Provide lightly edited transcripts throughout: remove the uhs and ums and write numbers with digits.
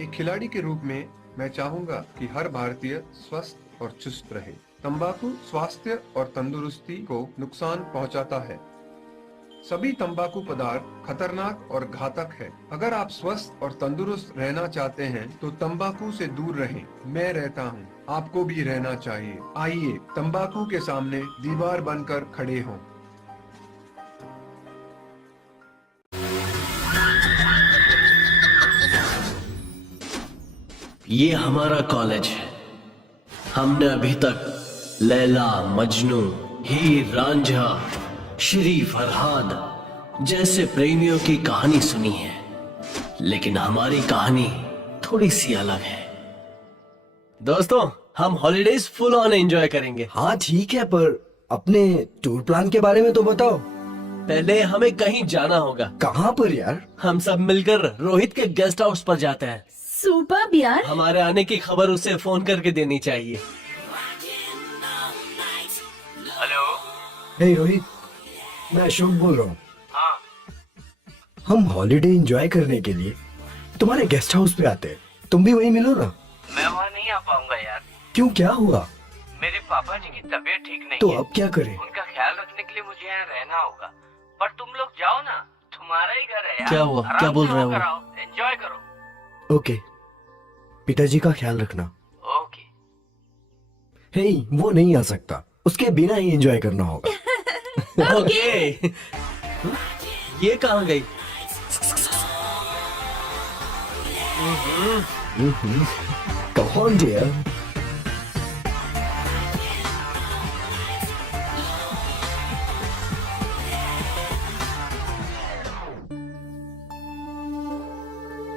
एक खिलाड़ी के रूप में मैं चाहूंगा कि हर भारतीय स्वस्थ और चुस्त रहे। तंबाकू स्वास्थ्य और तंदुरुस्ती को नुकसान पहुंचाता है। सभी तंबाकू पदार्थ खतरनाक और घातक है। अगर आप स्वस्थ और तंदुरुस्त रहना चाहते हैं तो तंबाकू से दूर रहें। मैं रहता हूं, आपको भी रहना चाहिए। आइए तंबाकू के सामने दीवार बनकर खड़े हों। ये हमारा कॉलेज है। हमने अभी तक लैला, मजनू, हीर रांझा, श्री फरहाद जैसे प्रेमियों की कहानी सुनी है, लेकिन हमारी कहानी थोड़ी सी अलग है। दोस्तों, हम हॉलिडेज फुल ऑन एंजॉय करेंगे। हाँ ठीक है, पर अपने टूर प्लान के बारे में तो बताओ। पहले हमें कहीं जाना होगा। कहाँ पर यार? हम सब मिलकर रोहित के गेस्ट हाउस पर जाते हैं। सुपर्ब यार। हमारे आने की खबर उसे फोन करके देनी चाहिए। हेलो। हे रोहित, मैं अशोक बोल रहा हूँ। हाँ। हम हॉलिडे एंजॉय करने के लिए तुम्हारे गेस्ट हाउस पे आते हैं। तुम भी वहीं मिलो ना। मैं वहाँ नहीं आ पाऊंगा यार। क्यों, क्या हुआ? मेरे पापा जी की तबीयत ठीक नहीं तो है। अब क्या करें? उनका ख्याल रखने के लिए मुझे यहाँ रहना होगा। पर तुम लोग जाओ ना, तुम्हारा ही घर है यार। क्या हुआ? आराम क्या बोल से रहे हो? होकर आओ, एंजॉय करो। ओके, पिताजी का ख्याल रखना। ओके। हे, वो नहीं आ सकता, उसके बिना ही एंजॉय करना होगा। ओके। ये कहाँ गई? Come on dear.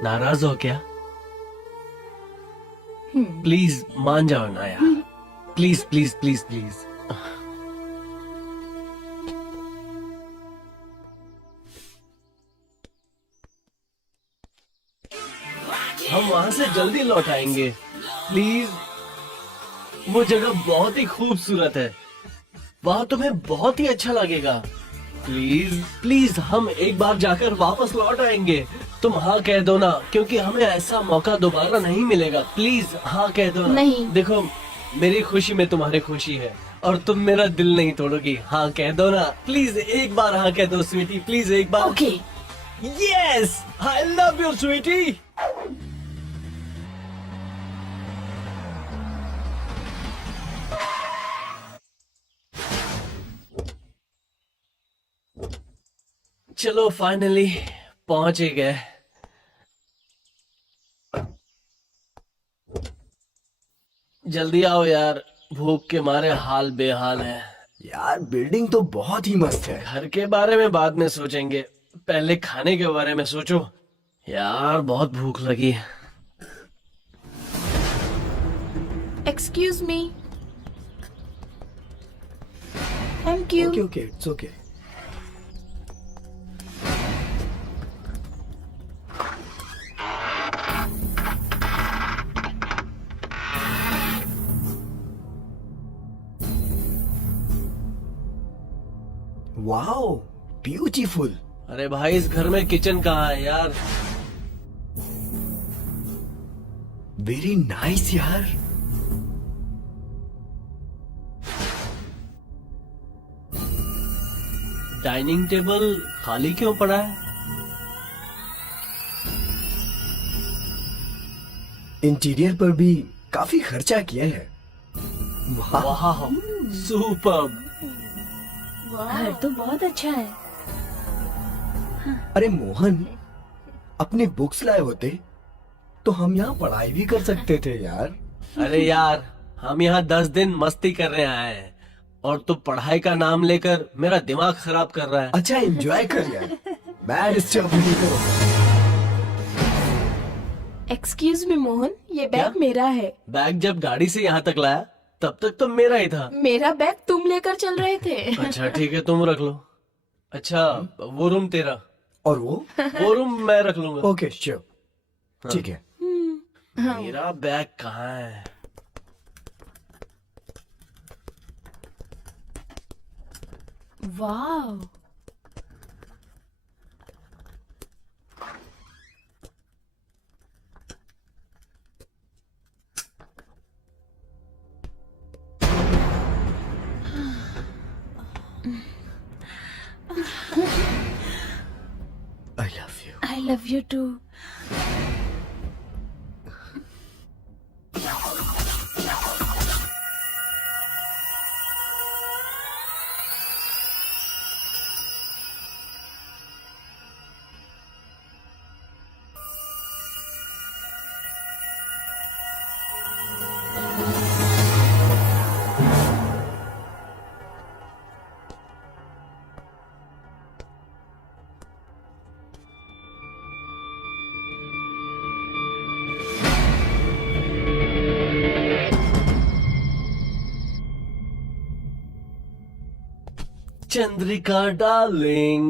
नाराज हो क्या? प्लीज मान जाओ ना यार। Please please please please. हम वहां से जल्दी लौट आएंगे। प्लीज। वो जगह बहुत ही खूबसूरत है। वहां तुम्हें बहुत ही अच्छा लगेगा। प्लीज प्लीज, हम एक बार जाकर वापस लौट आएंगे। तुम हाँ कह दो ना, क्योंकि हमें ऐसा मौका दोबारा नहीं मिलेगा। प्लीज हाँ कह दो ना। नहीं। देखो, मेरी खुशी में तुम्हारी खुशी है और तुम मेरा दिल नहीं तोड़ोगी। हाँ कह दो ना, प्लीज एक बार हाँ कह दो स्वीटी, प्लीज एक बार। Okay. Yes, I love you sweetie. चलो फाइनली पहुंच ही गए। जल्दी आओ यार, भूख के मारे हाल बेहाल है। यार बिल्डिंग तो बहुत ही मस्त है। घर के बारे में बाद में सोचेंगे, पहले खाने के बारे में सोचो। यार बहुत भूख लगी है। Excuse me. Thank you. Okay okay, it's okay. Wow, beautiful. अरे भाई, इस घर में किचन कहाँ है यार? वेरी नाइस यार। डाइनिंग टेबल खाली क्यों पड़ा है? इंटीरियर पर भी काफी खर्चा किया है। वाह, वाह, सुपर्ब। घर तो बहुत अच्छा है। अरे मोहन, अपने बुक्स लाए होते तो हम यहाँ पढ़ाई भी कर सकते थे यार। अरे यार, हम यहाँ 10 दिन मस्ती करने आए हैं और तू पढ़ाई का नाम लेकर मेरा दिमाग खराब कर रहा है। अच्छा एंजॉय कर यार, मैं डिस्टर्ब नहीं करूँगा। एक्सक्यूज मी मोहन, ये क्या? बैग मेरा है। बैग जब गाड़ी से यहाँ तक लाया तब तक तो मेरा ही था। मेरा बैग तुम लेकर चल रहे थे। अच्छा ठीक है, तुम रख लो। अच्छा, वो रूम तेरा, और वो रूम मैं रख लूंगा। ओके श्योर, ठीक है। मेरा बैग कहाँ है? वाह, I love you. I love you too. Chandrika darling.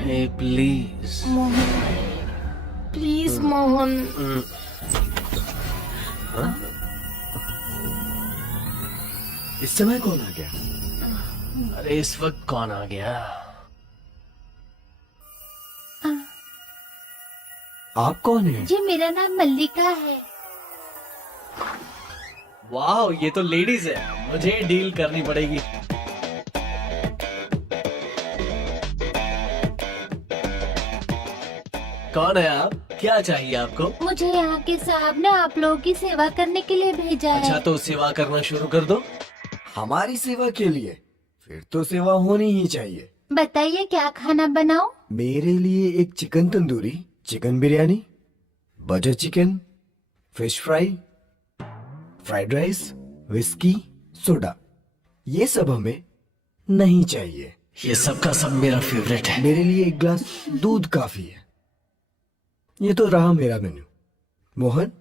Hey please Mohan, please Mohan. इस समय कौन आ गया? अरे इस वक्त कौन आ गया? आप कौन हैं? जी मेरा नाम मल्लिका है। वाह, ये तो लेडीज है, मुझे डील करनी पड़ेगी। कौन है आप? क्या चाहिए आपको? मुझे यहाँ के साहब ने आप लोगों की सेवा करने के लिए भेजा अच्छा, है। तो सेवा करना शुरू कर दो। हमारी सेवा के लिए? फिर तो सेवा होनी ही चाहिए। बताइए क्या खाना बनाऊं? मेरे लिए एक chicken tandoori, chicken biryani, butter chicken, fish fry, fried rice, whisky, soda. ये सब हमें नहीं चाहिए। ये सब का सब मेरा फेवरेट है। मेरे लिए एक ग्लास दूध काफी है। ये तो रहा मेरा मेन्यू। मोहन,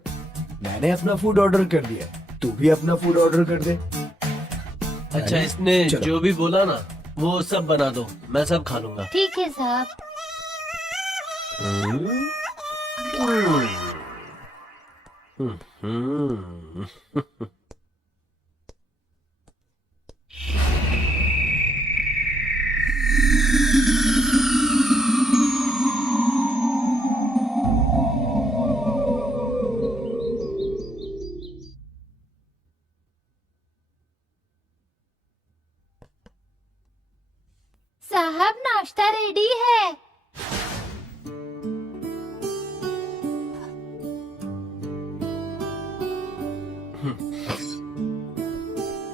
मैंने अपना फूड ऑर्डर कर दिया, तू भी अपना फूड ऑर्डर कर दे। अच्छा, इसने चलो। जो भी बोला ना वो सब बना दो, मैं सब खा लूंगा। ठीक है साहब। साहब नाश्ता रेडी है।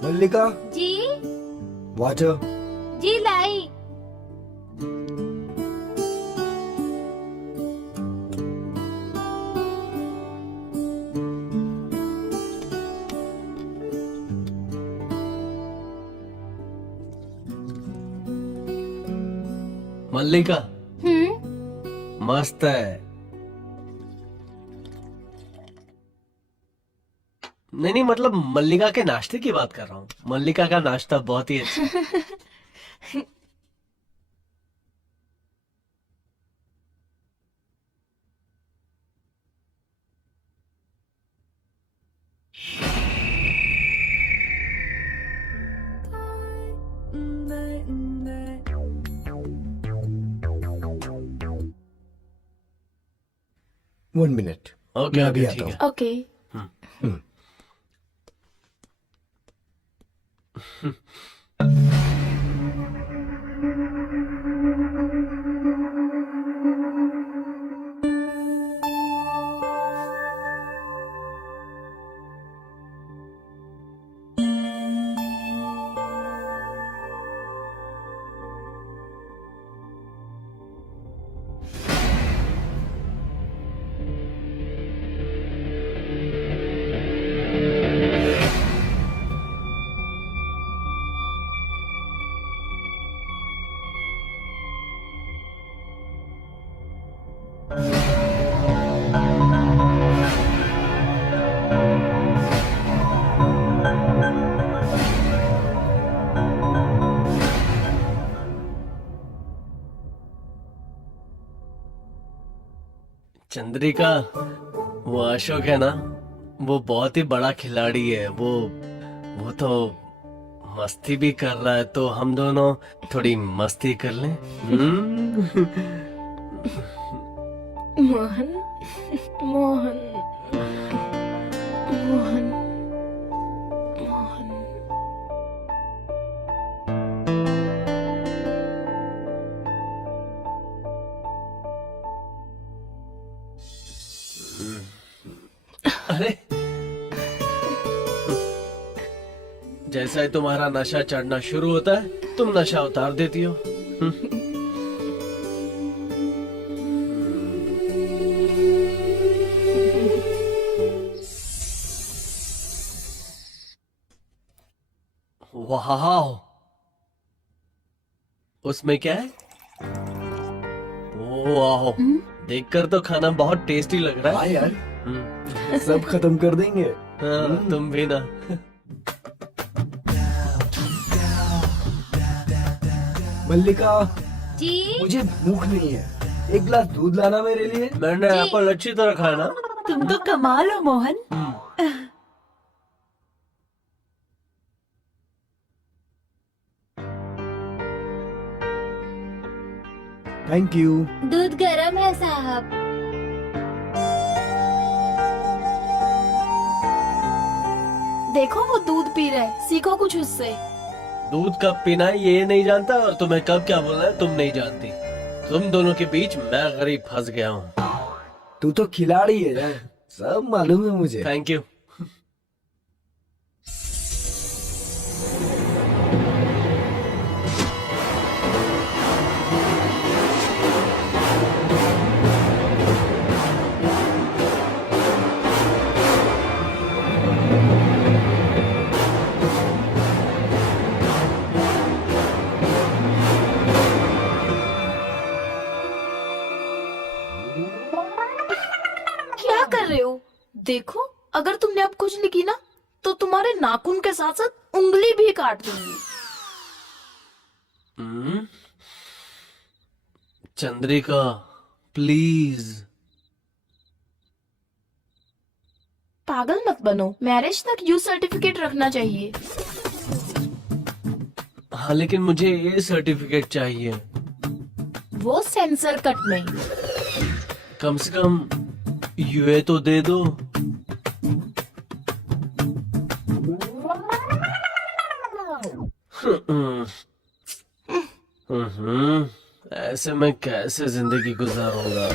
मल्लिका, जी वाटर। जी लाई। मल्लिका, हम्म, मस्त है। नहीं नहीं, मतलब मल्लिका के नाश्ते की बात कर रहा हूँ। मल्लिका का नाश्ता बहुत ही अच्छा है। वन मिनट, ओके मैं अभी ओके, ठीक आता है। हूँ। ओके। चंद्रिका, वो अशोक है ना, वो बहुत ही बड़ा खिलाड़ी है। वो वो तो मस्ती भी कर रहा है, तो हम दोनों थोड़ी मस्ती कर लें। मोहन, मोहन, मोहन, मोहन। अरे जैसा ही तुम्हारा नशा चढ़ना शुरू होता है, तुम नशा उतार देती हो। वाह, उसमें क्या है? वाह, देखकर तो खाना बहुत टेस्टी लग रहा हाँ है। यार, हम्म, सब खत्म कर देंगे। हाँ, तुम भी ना। मल्लिका, जी मुझे भूख नहीं है, एक गिलास दूध लाना मेरे लिए। मैंने जी। एप्पल अच्छी तरह खाया ना। तुम तो कमाल हो मोहन। Thank you. दूध गरम है साहब। देखो वो दूध पी रहा है, सीखो कुछ उससे। दूध कब पीना है ये नहीं जानता, और तुम्हें कब क्या बोलना है तुम नहीं जानती। तुम दोनों के बीच मैं गरीब फंस गया हूँ। तू तो खिलाड़ी है यार, सब मालूम है मुझे। Thank you. क्या कर रहे हो? देखो, अगर तुमने अब कुछ नहीं की ना, तो तुम्हारे नाखून के साथ साथ उंगली भी काट दूंगी। चंद्रिका प्लीज। पागल मत बनो, मैरिज तक यू सर्टिफिकेट रखना चाहिए। हाँ लेकिन मुझे ये सर्टिफिकेट चाहिए। वो सेंसर कट नहीं। कम से कम यूए तो दे दो। ऐसे मैं कैसे जिंदगी गुजारूंगा?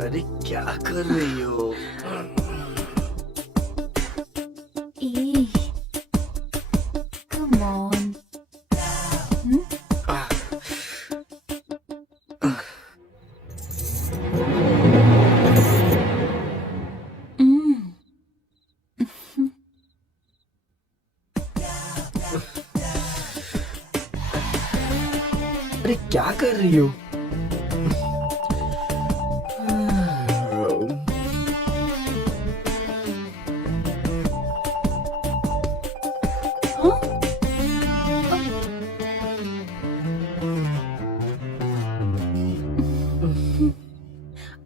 अरे क्या कर रही हो? Come on. अरे क्या कर रही हो?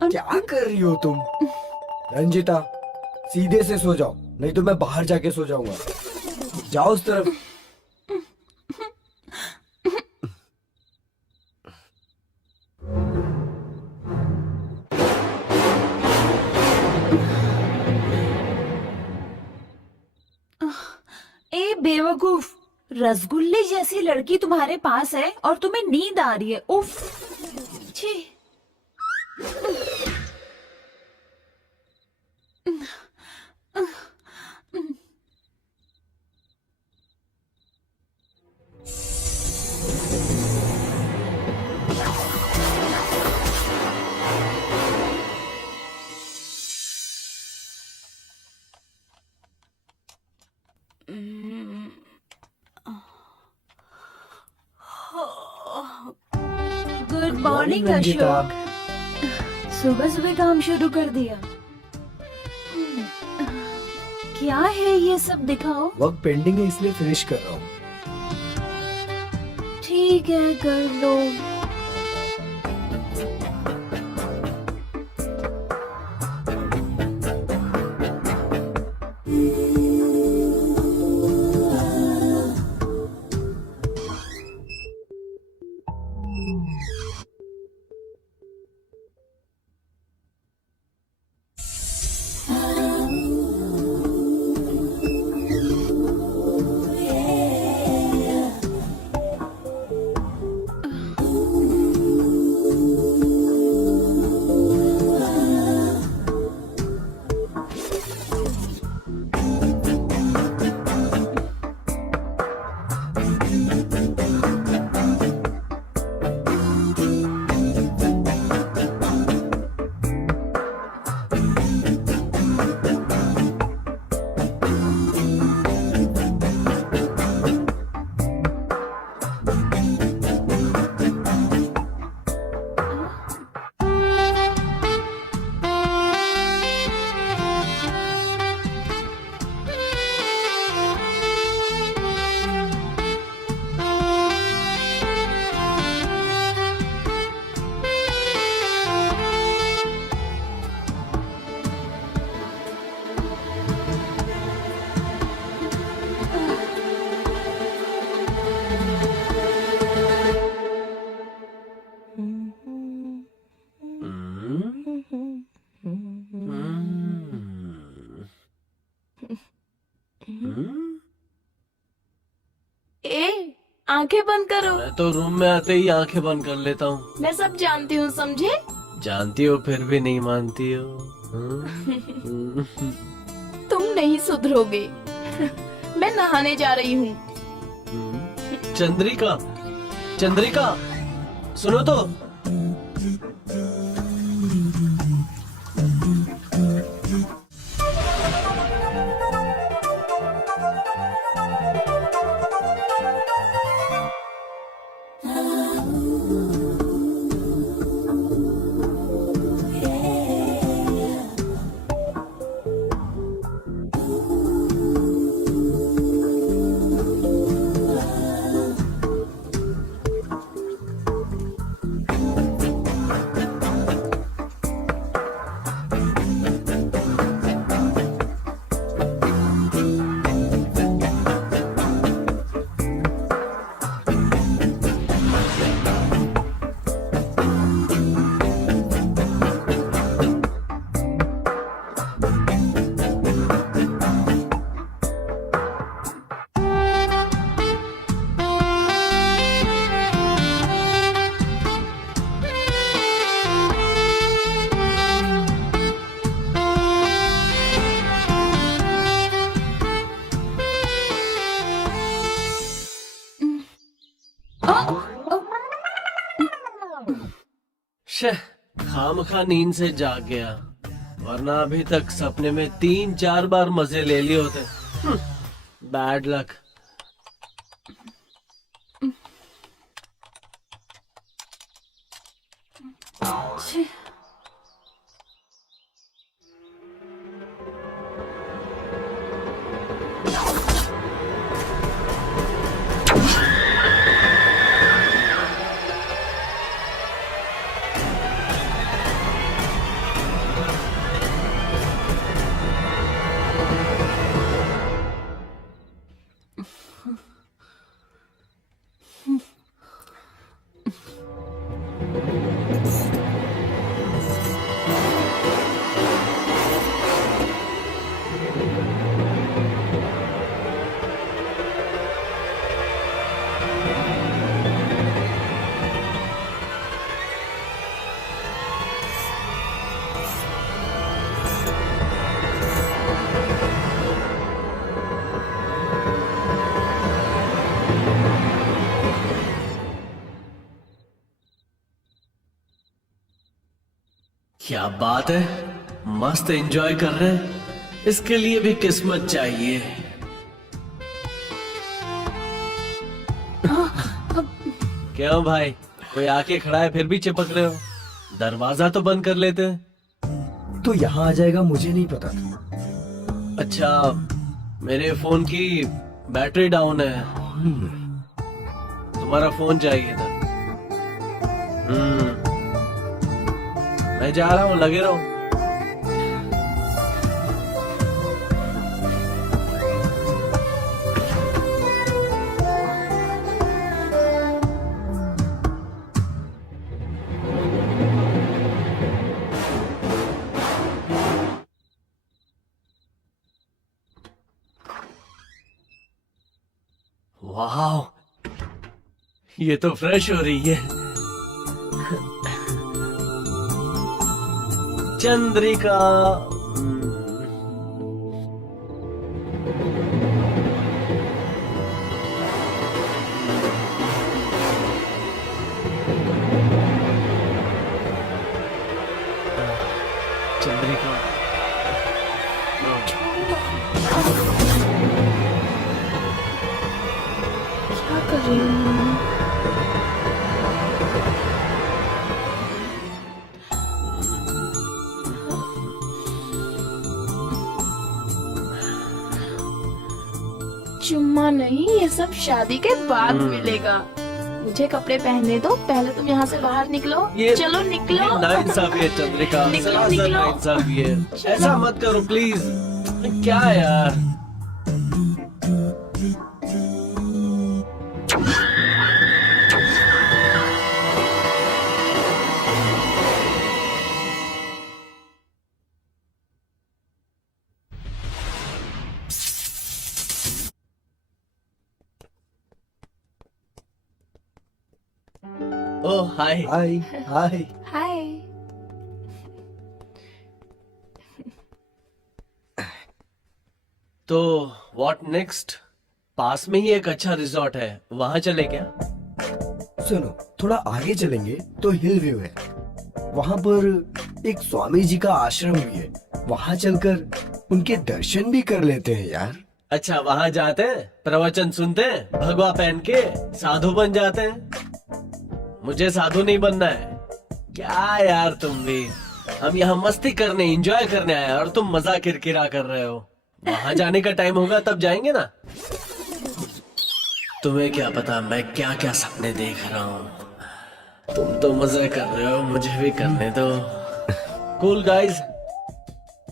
क्या कर रही हो तुम? रंजिता, सीधे से सो जाओ, नहीं तो मैं बाहर जाके सो जाऊंगा। जाओ उस तरफ। बेवकूफ, रसगुल्ले जैसी लड़की तुम्हारे पास है और तुम्हें नींद आ रही है। उफ, छी। Good morning Ranjita. अशोक। सुबह सुबह काम शुरू कर दिया। क्या है ये सब, दिखाओ। वर्क पेंडिंग है इसलिए फिनिश कर रहा हूँ। ठीक है, कर लो। ए, आंखें बंद करो। मैं तो रूम में आते ही आंखें बंद कर लेता हूँ। मैं सब जानती हूँ, समझे? जानती हो फिर भी नहीं मानती हो। तुम नहीं सुधरोगे। मैं नहाने जा रही हूँ। चंद्रिका, चंद्रिका, सुनो तो। खामखा नींद से जाग गया, वरना अभी तक सपने में 3-4 बार मजे ले लिए होते। Bad luck. क्या बात है, मस्त एंजॉय कर रहे हैं। इसके लिए भी किस्मत चाहिए। क्यों भाई, कोई आके खड़ा है फिर भी चिपक रहे हो? दरवाजा तो बंद कर लेते हैं। तो यहाँ आ जाएगा मुझे नहीं पता। अच्छा, मेरे फोन की बैटरी डाउन है, तुम्हारा फोन चाहिए था। मैं जा रहा हूँ, लगे रहो। वाह, ये तो फ्रेश हो रही है। चंद्रिका। चंद्रिका। क्या कर रही हूँ? चुम्मा नहीं, ये सब शादी के बाद मिलेगा। मुझे कपड़े पहनने दो, पहले तुम यहाँ से बाहर निकलो। ये- चलो निकलो। ये नाइंसाफी है चंद्रिका, निकलो, सरासर निकलो। नाइंसाफी है। ऐसा मत करो प्लीज। क्या यार, ओह हाय। हाय हाय। हाय। तो व्हाट नेक्स्ट? पास में ही एक अच्छा रिजॉर्ट है, वहां चले क्या? सुनो, थोड़ा आगे चलेंगे तो हिल व्यू है। वहाँ पर एक स्वामी जी का आश्रम भी है। वहाँ चलकर उनके दर्शन भी कर लेते हैं यार। अच्छा, वहां जाते हैं, प्रवचन सुनते हैं, भगवा पहन के साधु बन जाते हैं। मुझे साधु नहीं बनना है। क्या यार तुम भी, हम यहाँ मस्ती करने, एंजॉय करने आए और तुम मजा किरकिरा कर रहे हो। वहां जाने का टाइम होगा तब जाएंगे ना। तुम्हें क्या पता मैं क्या क्या सपने देख रहा हूँ। तुम तो मजे कर रहे हो, मुझे भी करने दो। कूल गाइज,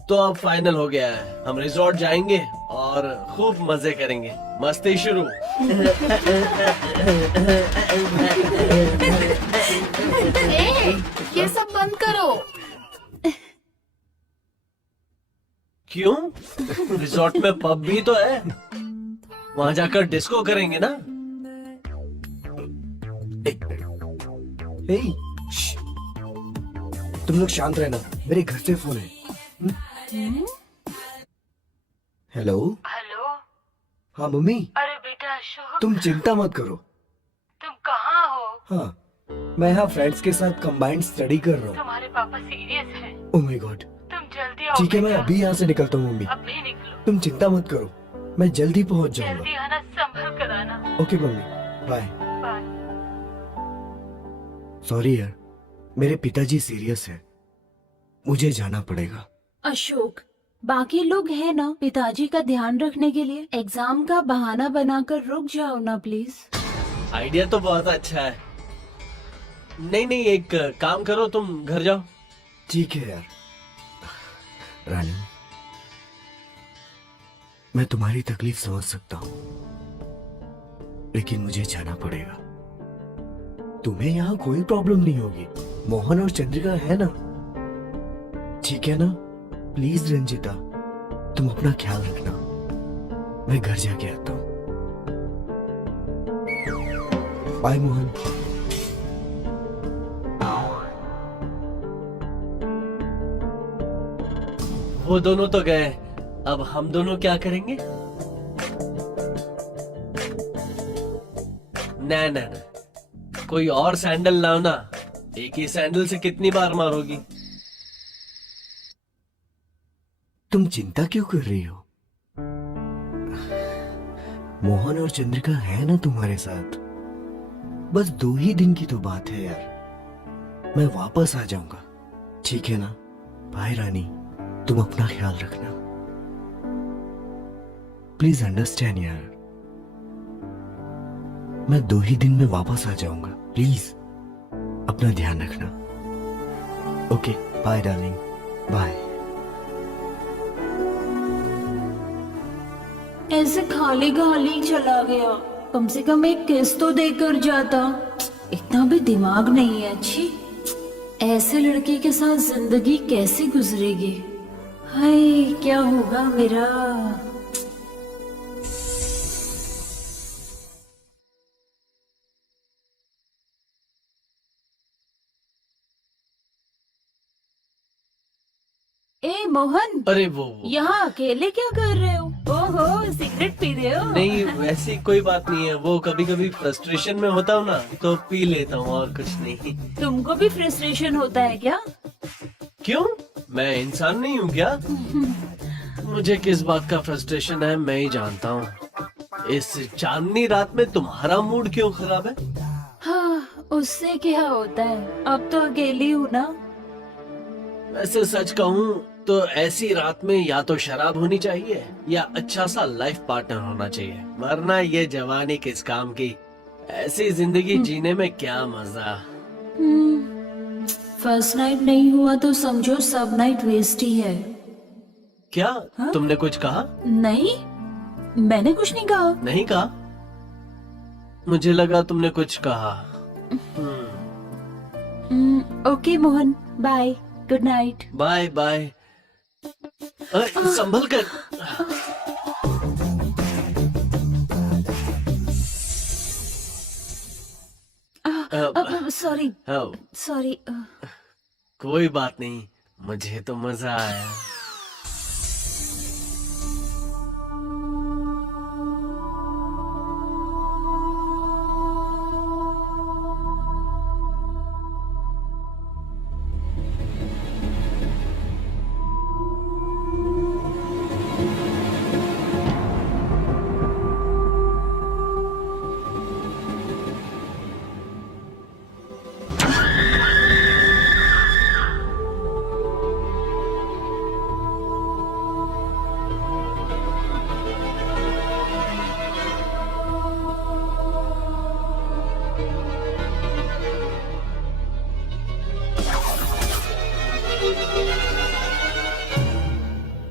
तो अब फाइनल हो गया है, हम रिजॉर्ट जाएंगे और खूब मजे करेंगे। मस्ती शुरू। ए, ये सब बंद करो। क्यों? रिजॉर्ट में पब भी तो है, वहां जाकर डिस्को करेंगे ना। हे, श्श। तुम लोग शांत रहना, मेरे घर से फोन है। हेलो। हेलो। हाँ मम्मी, अरे बेटा अशोक, तुम चिंता मत करो। तुम कहाँ हो? हाँ, मैं यहाँ फ्रेंड्स के साथ कंबाइंड स्टडी कर रहा हूँ। तुम्हारे पापा सीरियस हैं। Oh my God. तुम जल्दी आओ। ठीक है, मैं बेटा। अभी यहाँ से निकलता हूँ मम्मी। अभी निकलो। तुम चिंता मत करो, मैं जल्दी पहुँच जल्दी जाऊंगा। आना, संभल कर आना। Okay mummy, bye. Bye. Sorry यार, मेरे पिताजी सीरियस है, मुझे जाना पड़ेगा। अशोक, बाकी लोग हैं ना पिताजी का ध्यान रखने के लिए। एग्जाम का बहाना बनाकर रुक जाओ ना प्लीज। आइडिया तो बहुत अच्छा है। नहीं नहीं, एक काम करो, तुम घर जाओ। ठीक है यार। रानी, मैं तुम्हारी तकलीफ समझ सकता हूँ, लेकिन मुझे जाना पड़ेगा। तुम्हें यहाँ कोई प्रॉब्लम नहीं होगी, मोहन और चंद्रिका है ना। ठीक है ना? प्लीज रंजिता, तुम अपना ख्याल रखना। मैं घर जाके आता हूँ। बाय मोहन। वो दोनों तो गए, अब हम दोनों क्या करेंगे? ना ना ना, कोई और सैंडल लाओ ना। एक ही सैंडल से कितनी बार मारोगी? तुम चिंता क्यों कर रही हो? मोहन और चंद्रिका है ना तुम्हारे साथ। बस 2 ही दिन की तो बात है यार। मैं वापस आ जाऊंगा, ठीक है ना? बाय रानी, तुम अपना ख्याल रखना। प्लीज अंडरस्टैंड यार। मैं 2 ही दिन में वापस आ जाऊंगा। प्लीज अपना ध्यान रखना। Okay, bye darling, bye. ऐसे खाली खाली चला गया। कम से कम एक किस तो देकर जाता। इतना भी दिमाग नहीं है। अच्छी ऐसे लड़के के साथ जिंदगी कैसे गुजरेगी? हाय, क्या होगा मेरा? ए मोहन, अरे वो यहाँ अकेले क्या कर रहे हो? ओहो, सिगरेट पी रहे हो? नहीं, वैसी कोई बात नहीं है। वो कभी कभी फ्रस्ट्रेशन में होता हूँ ना, तो पी लेता हूँ, और कुछ नहीं। तुमको भी फ्रस्ट्रेशन होता है क्या? क्यों? मैं इंसान नहीं हूँ क्या? मुझे किस बात का फ्रस्ट्रेशन है मैं ही जानता हूँ। इस चांदनी रात में तुम्हारा मूड क्यों खराब है? हाँ, उससे क्या होता है? अब तो अकेली हूँ ना। वैसे सच कहूँ तो ऐसी रात में या तो शराब होनी चाहिए या अच्छा सा लाइफ पार्टनर होना चाहिए, वरना ये जवानी किस काम की। ऐसी जिंदगी जीने में क्या मजा। फर्स्ट नाइट नहीं हुआ तो समझो सब नाइट वेस्ट ही है। क्या? हाँ? तुमने कुछ कहा? नहीं, मैंने कुछ नहीं कहा। नहीं कहा? मुझे लगा तुमने कुछ कहा। Okay Mohan, bye, good night. Bye bye. संभल कर। Sorry sorry. कोई बात नहीं, मुझे तो मजा आया।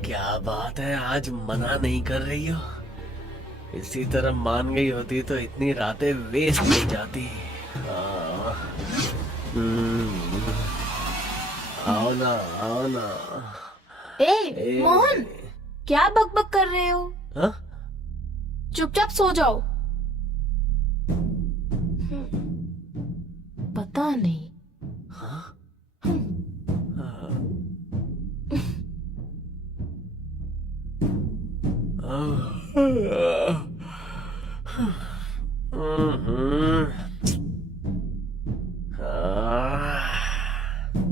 क्या बात है, आज मना नहीं कर रही हो? इसी तरह मान गई होती तो इतनी रातें वेस्ट नहीं जाती। हाँ। आओ ना, आओ ना। मोहन, क्या बकबक कर रहे हो? हाँ? चुपचाप सो जाओ। पता नहीं।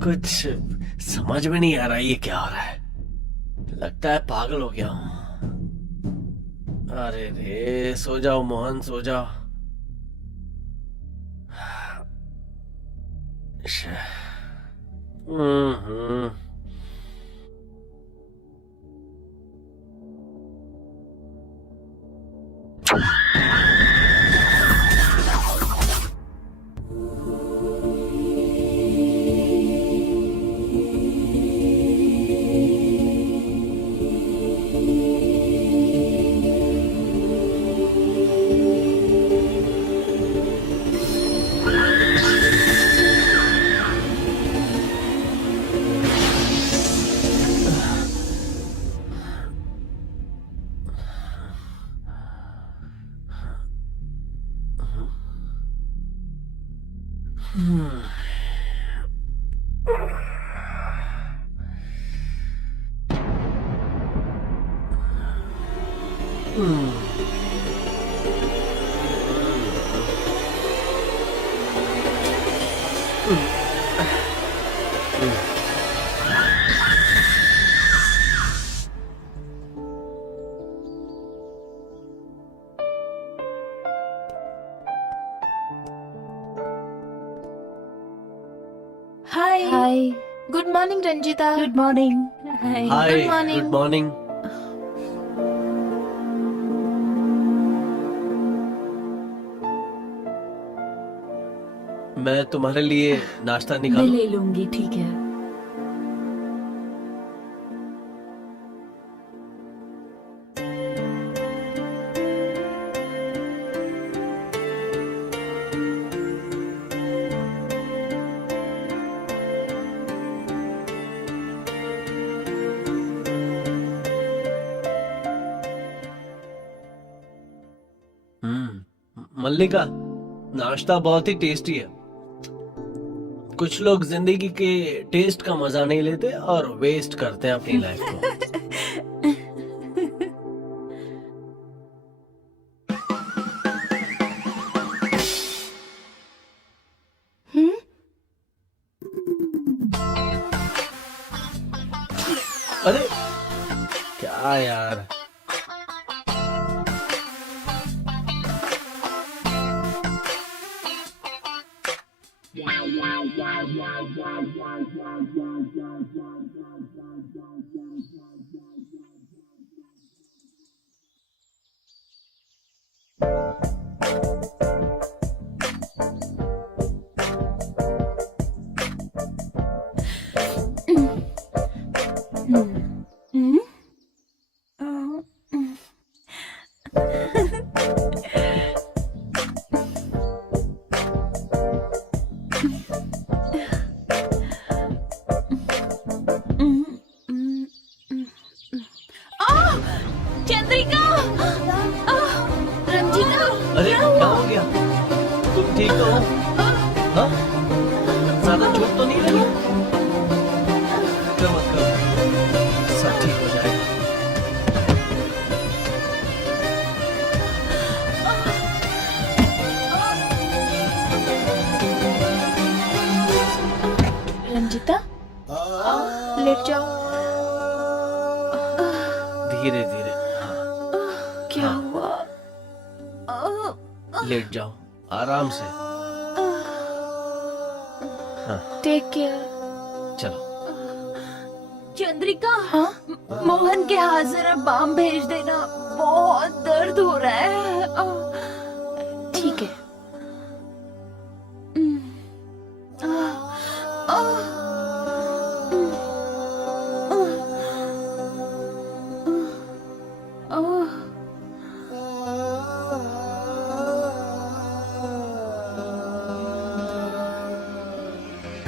कुछ समझ में नहीं आ रहा ये क्या हो रहा है। लगता है पागल हो गया हूँ। अरे रे, सो जाओ मोहन, सो जाओ। Hmm. Hi hi good morning Ranjita. Good morning. Hi hi Good morning. Good morning. मैं तुम्हारे लिए नाश्ता मैं निकालूं? ले लूंगी, ठीक है। मल्लिका, नाश्ता बहुत ही टेस्टी है। कुछ लोग जिंदगी के टेस्ट का मजा नहीं लेते और वेस्ट करते हैं अपनी लाइफ को। अरे क्या यार, चंद्रिका। रंजिता। अरे क्या हो गया? तुम ठीक तो हो? हाँ? ज्यादा चोट तो नहीं लगी? फिक्र मत करो, सब ठीक हो जाएगा। रंजिता लेट जाओ। धीरे धीरे, क्या हाँ। हुआ? लेट जाओ आराम से। हाँ टेक केयर। चलो। चंद्रिका, हाँ मोहन के हाथ जरा बाम भेज देना, बहुत दर्द हो रहा है। ठीक है।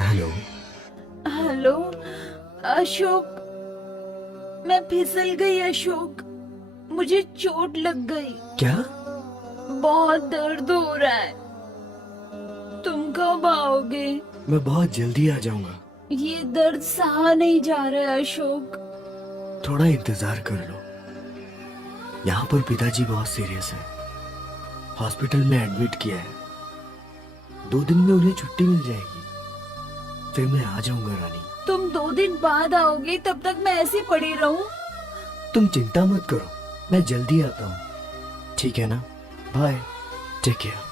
हेलो। हेलो अशोक, मैं फिसल गई अशोक, मुझे चोट लग गई, क्या? बहुत दर्द हो रहा है। तुम कब आओगे? मैं बहुत जल्दी आ जाऊंगा। ये दर्द सहा नहीं जा रहा है अशोक। थोड़ा इंतजार कर लो। यहाँ पर पिताजी बहुत सीरियस है, हॉस्पिटल में एडमिट किया है। 2 दिन में उन्हें छुट्टी मिल जाएगी, फिर मैं आ जाऊंगा रानी। तुम 2 दिन बाद आओगे, तब तक मैं ऐसी पड़ी रहूं? तुम चिंता मत करो, मैं जल्दी आता हूँ, ठीक है ना? Bye, take care.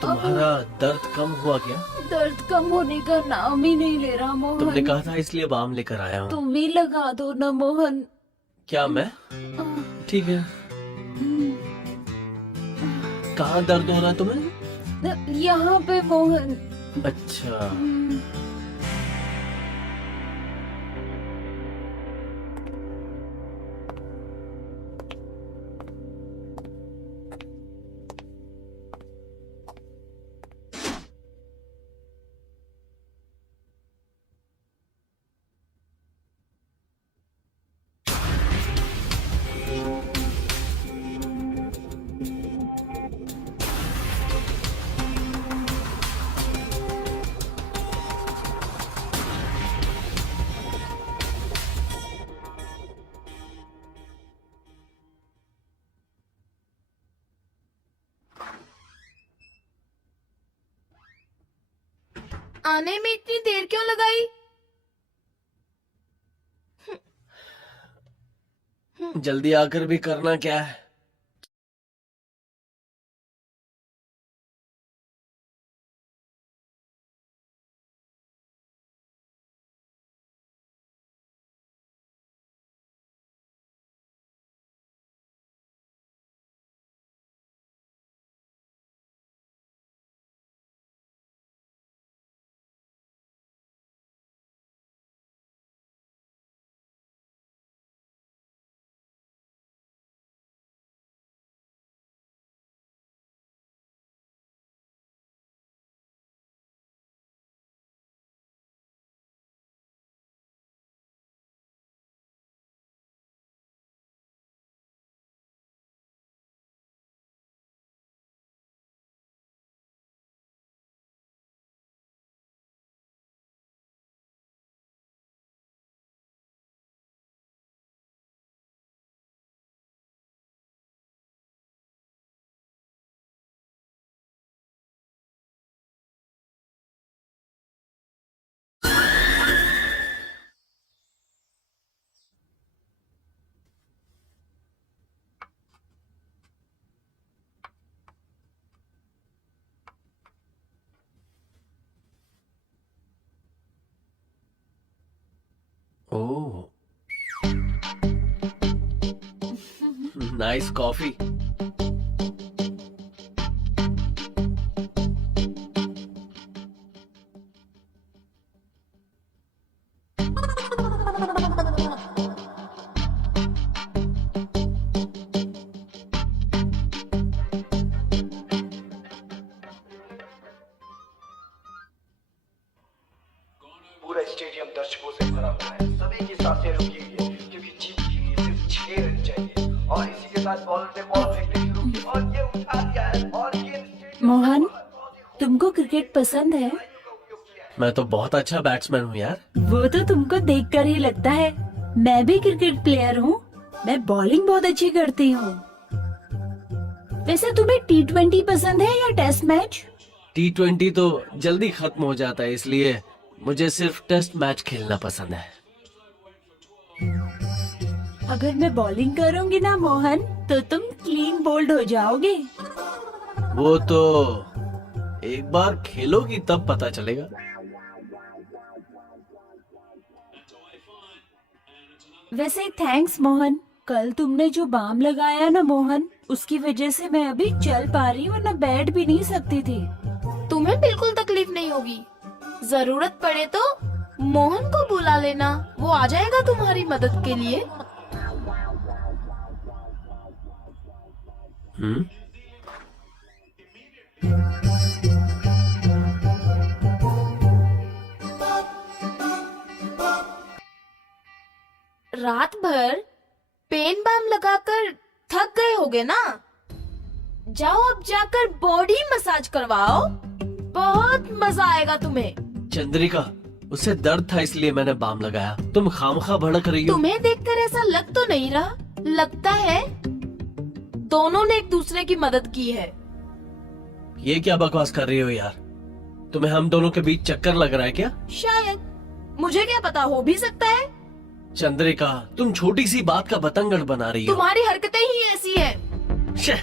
तुम्हारा दर्द कम हुआ क्या? दर्द कम होने का नाम ही नहीं ले रहा तुमने मोहन। कहा था इसलिए बाम लेकर आया हूँ। तुम ही लगा दो ना मोहन। क्या मैं? ठीक है। कहाँ दर्द हो रहा है तुम्हें? यहाँ पे मोहन। अच्छा, आने में इतनी देर क्यों लगाई? जल्दी आकर भी करना क्या है? ओह, नाइस कॉफी। पूरा स्टेडियम दर्शकों से भरा हुआ है। सभी की सांसें रुकी हुई है क्योंकि जीत के लिए सिर्फ 6 रन चाहिए और इसी के साथ बॉलर ने बॉल फेंकनी शुरू की और ये उठा दिया है और ये मोहन, तुमको क्रिकेट पसंद है? मैं तो बहुत अच्छा बैट्समैन हूँ यार। वो तो तुमको देखकर ही लगता है। मैं भी क्रिकेट प्लेयर हूँ। मैं बॉलिंग बहुत अच्छी करती हूँ। वैसे तुम्हें T20 पसंद है या टेस्ट मैच? T20 तो जल्दी खत्म हो जाता है, इसलिए मुझे सिर्फ टेस्ट मैच खेलना पसंद है। अगर मैं बॉलिंग करूंगी ना मोहन, तो तुम क्लीन बोल्ड हो जाओगे। वो तो एक बार खेलोगी तब पता चलेगा। वैसे थैंक्स मोहन। कल तुमने जो बाम लगाया ना मोहन, उसकी वजह से मैं अभी चल पा रही हूँ, वरना बैठ भी नहीं सकती थी। तुम्हें बिल्कुल तकलीफ नहीं होगी। जरूरत पड़े तो मोहन को बुला लेना, वो आ जाएगा तुम्हारी मदद के लिए। रात भर पेन बाम लगाकर थक गए होगे ना? जाओ अब जाकर बॉडी मसाज करवाओ, बहुत मजा आएगा तुम्हें। चंद्रिका, उसे दर्द था इसलिए मैंने बाम लगाया। तुम खामखा भड़क रही हो। तुम्हें देखकर ऐसा लग तो नहीं रहा। लगता है दोनों ने एक दूसरे की मदद की है। ये क्या बकवास कर रही हो यार? तुम्हें हम दोनों के बीच चक्कर लग रहा है क्या? शायद, मुझे क्या पता, हो भी सकता है। चंद्रिका, तुम छोटी सी बात का बतंगड़ बना रही हो। तुम्हारी हरकतें ही ऐसी हैं। शे।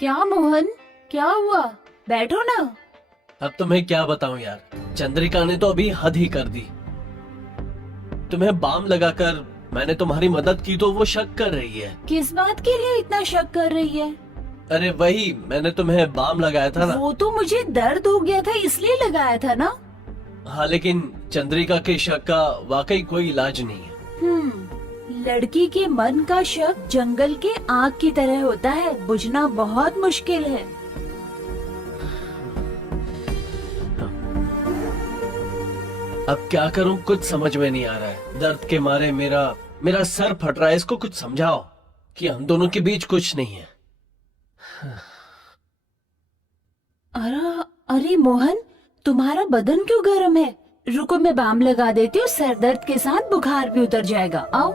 क्या मोहन, क्या हुआ? बैठो ना। अब तुम्हें क्या बताऊं यार, चंद्रिका ने तो अभी हद ही कर दी। तुम्हें बाम लगाकर मैंने तुम्हारी मदद की तो वो शक कर रही है। किस बात के लिए इतना शक कर रही है? अरे वही, मैंने तुम्हें बाम लगाया था ना। वो तो मुझे दर्द हो गया था इसलिए लगाया था ना। हाँ, लेकिन चंद्रिका के शक का वाकई कोई इलाज नहीं है। लड़की के मन का शक जंगल के आग की तरह होता है, बुझना बहुत मुश्किल है। अब क्या करूं, कुछ समझ में नहीं आ रहा है। दर्द के मारे मेरा सर फट रहा है। इसको कुछ समझाओ कि हम दोनों के बीच कुछ नहीं है। अरे अरे मोहन, तुम्हारा बदन क्यों गर्म है? रुको, मैं बाम लगा देती हूँ, सर दर्द के साथ बुखार भी उतर जाएगा। आओ।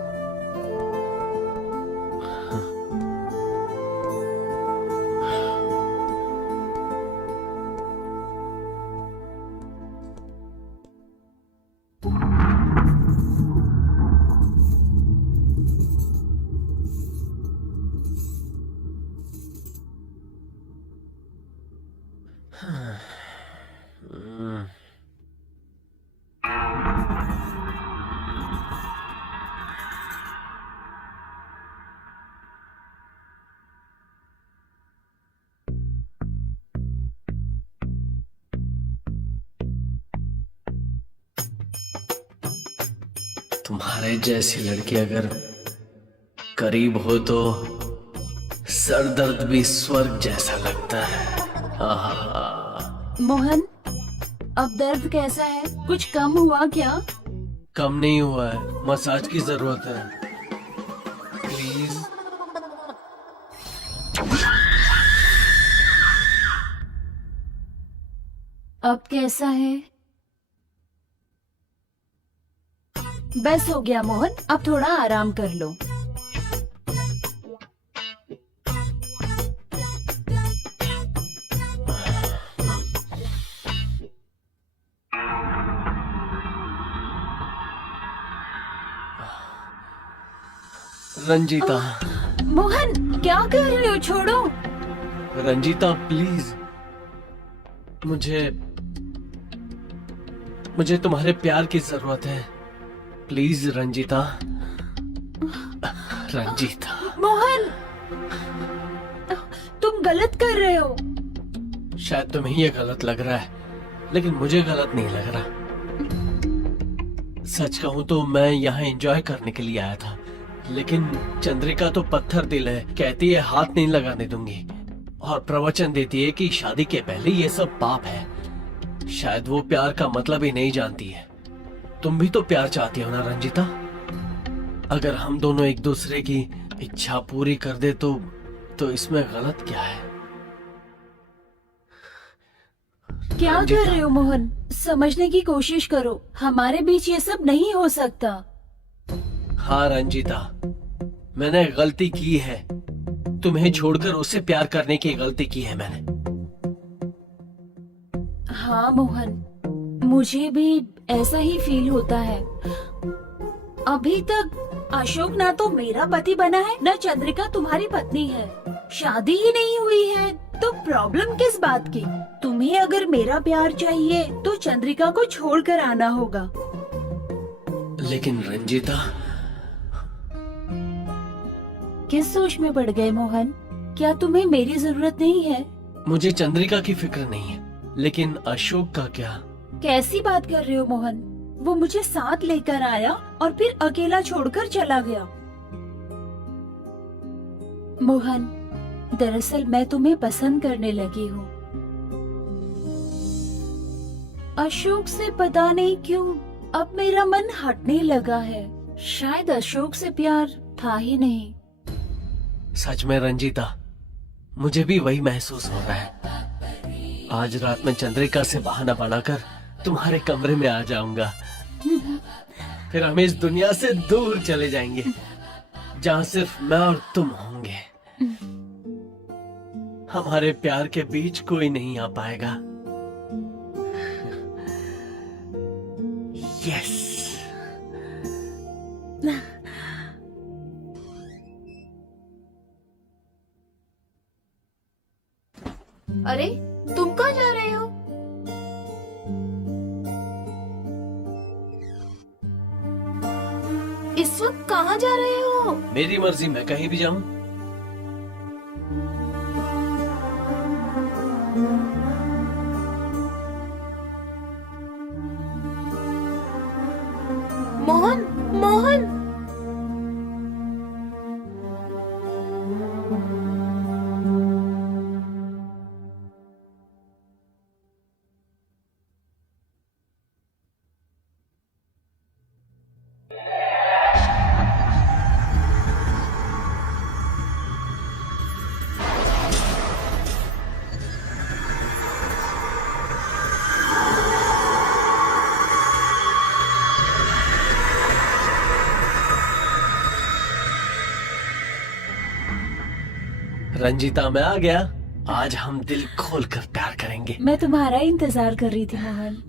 तुम्हारे जैसी लड़की अगर करीब हो तो सर दर्द भी स्वर्ग जैसा लगता है। आहा। मोहन, अब दर्द कैसा है? कुछ कम हुआ क्या? कम नहीं हुआ है, मसाज की जरूरत है। प्लीज। अब कैसा है? बस हो गया मोहन, अब थोड़ा आराम कर लो। रंजीता। मोहन, क्या कर रहे हो? छोड़ो। रंजीता प्लीज, मुझे तुम्हारे प्यार की जरूरत है। प्लीज रंजीता। रंजीता। मोहन, तुम गलत कर रहे हो। शायद तुम्हें ये गलत लग रहा है, लेकिन मुझे गलत नहीं लग रहा। सच कहूं तो मैं यहाँ एंजॉय करने के लिए आया था, लेकिन चंद्रिका तो पत्थर दिल है, कहती है हाथ नहीं लगाने दूंगी और प्रवचन देती है कि शादी के पहले ये सब पाप है। शायद वो प्यार का मतलब ही नहीं जानती है। तुम भी तो प्यार चाहती हो ना रंजीता? अगर हम दोनों एक दूसरे की इच्छा पूरी कर दे तो इसमें गलत क्या है? क्या कर रहे हो मोहन? समझने की कोशिश करो, हमारे बीच ये सब नहीं हो सकता। हाँ रंजीता, मैंने गलती की है। तुम्हें छोड़कर उससे प्यार करने की गलती की है मैंने। हाँ मोहन, मुझे भी ऐसा ही फील होता है। अभी तक अशोक ना तो मेरा पति बना है, न चंद्रिका तुम्हारी पत्नी है। शादी ही नहीं हुई है तो प्रॉब्लम किस बात की? तुम्हें अगर मेरा प्यार चाहिए तो चंद्रिका को छोड़कर आना होगा। लेकिन रंजीता। किस सोच में पड़ गए मोहन? क्या तुम्हें मेरी जरूरत नहीं है? मुझे चंद्रिका की फिक्र नहीं है, लेकिन अशोक का क्या? कैसी बात कर रहे हो मोहन? वो मुझे साथ लेकर आया और फिर अकेला छोड़कर चला गया। मोहन, दरअसल मैं तुम्हें पसंद करने लगी हूँ। अशोक से पता नहीं क्यों अब मेरा मन हटने लगा है। शायद अशोक से प्यार था ही नहीं। सच में रंजीता, मुझे भी वही महसूस हो रहा है। आज रात में चंद्रिका से बहाना बनाकर तुम्हारे कमरे में आ जाऊंगा। फिर हम इस दुनिया से दूर चले जाएंगे, जहाँ सिर्फ मैं और तुम होंगे। हमारे प्यार के बीच कोई नहीं आ पाएगा। यस। अरे तुम कहाँ जा रहे हो? इस वक्त कहाँ जा रहे हो? मेरी मर्जी, मैं कहीं भी जाऊं। मोहन, मोहन, रंजीता मैं आ गया। आज हम दिल खोल कर प्यार करेंगे। मैं तुम्हारा ही इंतजार कर रही थी मोहन।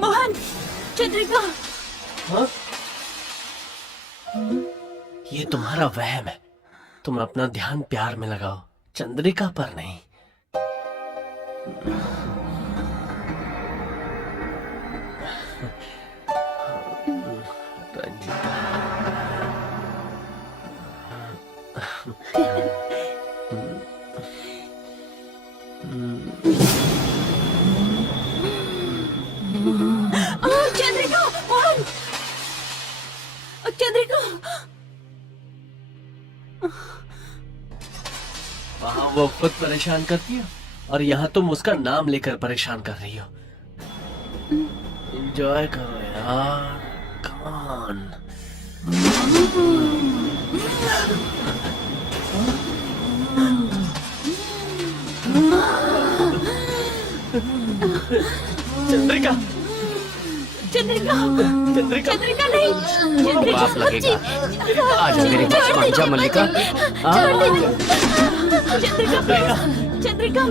मोहन, चंद्रिका। हाँ? ये तुम्हारा वहम है। तुम अपना ध्यान प्यार में लगाओ, चंद्रिका पर नहीं। चंद्रिका, मोहन, चंद्रिका। वो खुद परेशान करती हो और यहाँ तुम उसका नाम लेकर परेशान कर रही हो। एंजॉय करो यार, कम ऑन। चंद्रिका, चंद्रिका, चंद्रिका, चंद्रिका नहीं, पाप लगेगा। आजा मेरी बात मान जा मल्लिका। चंद्रिका, चंद्रिका,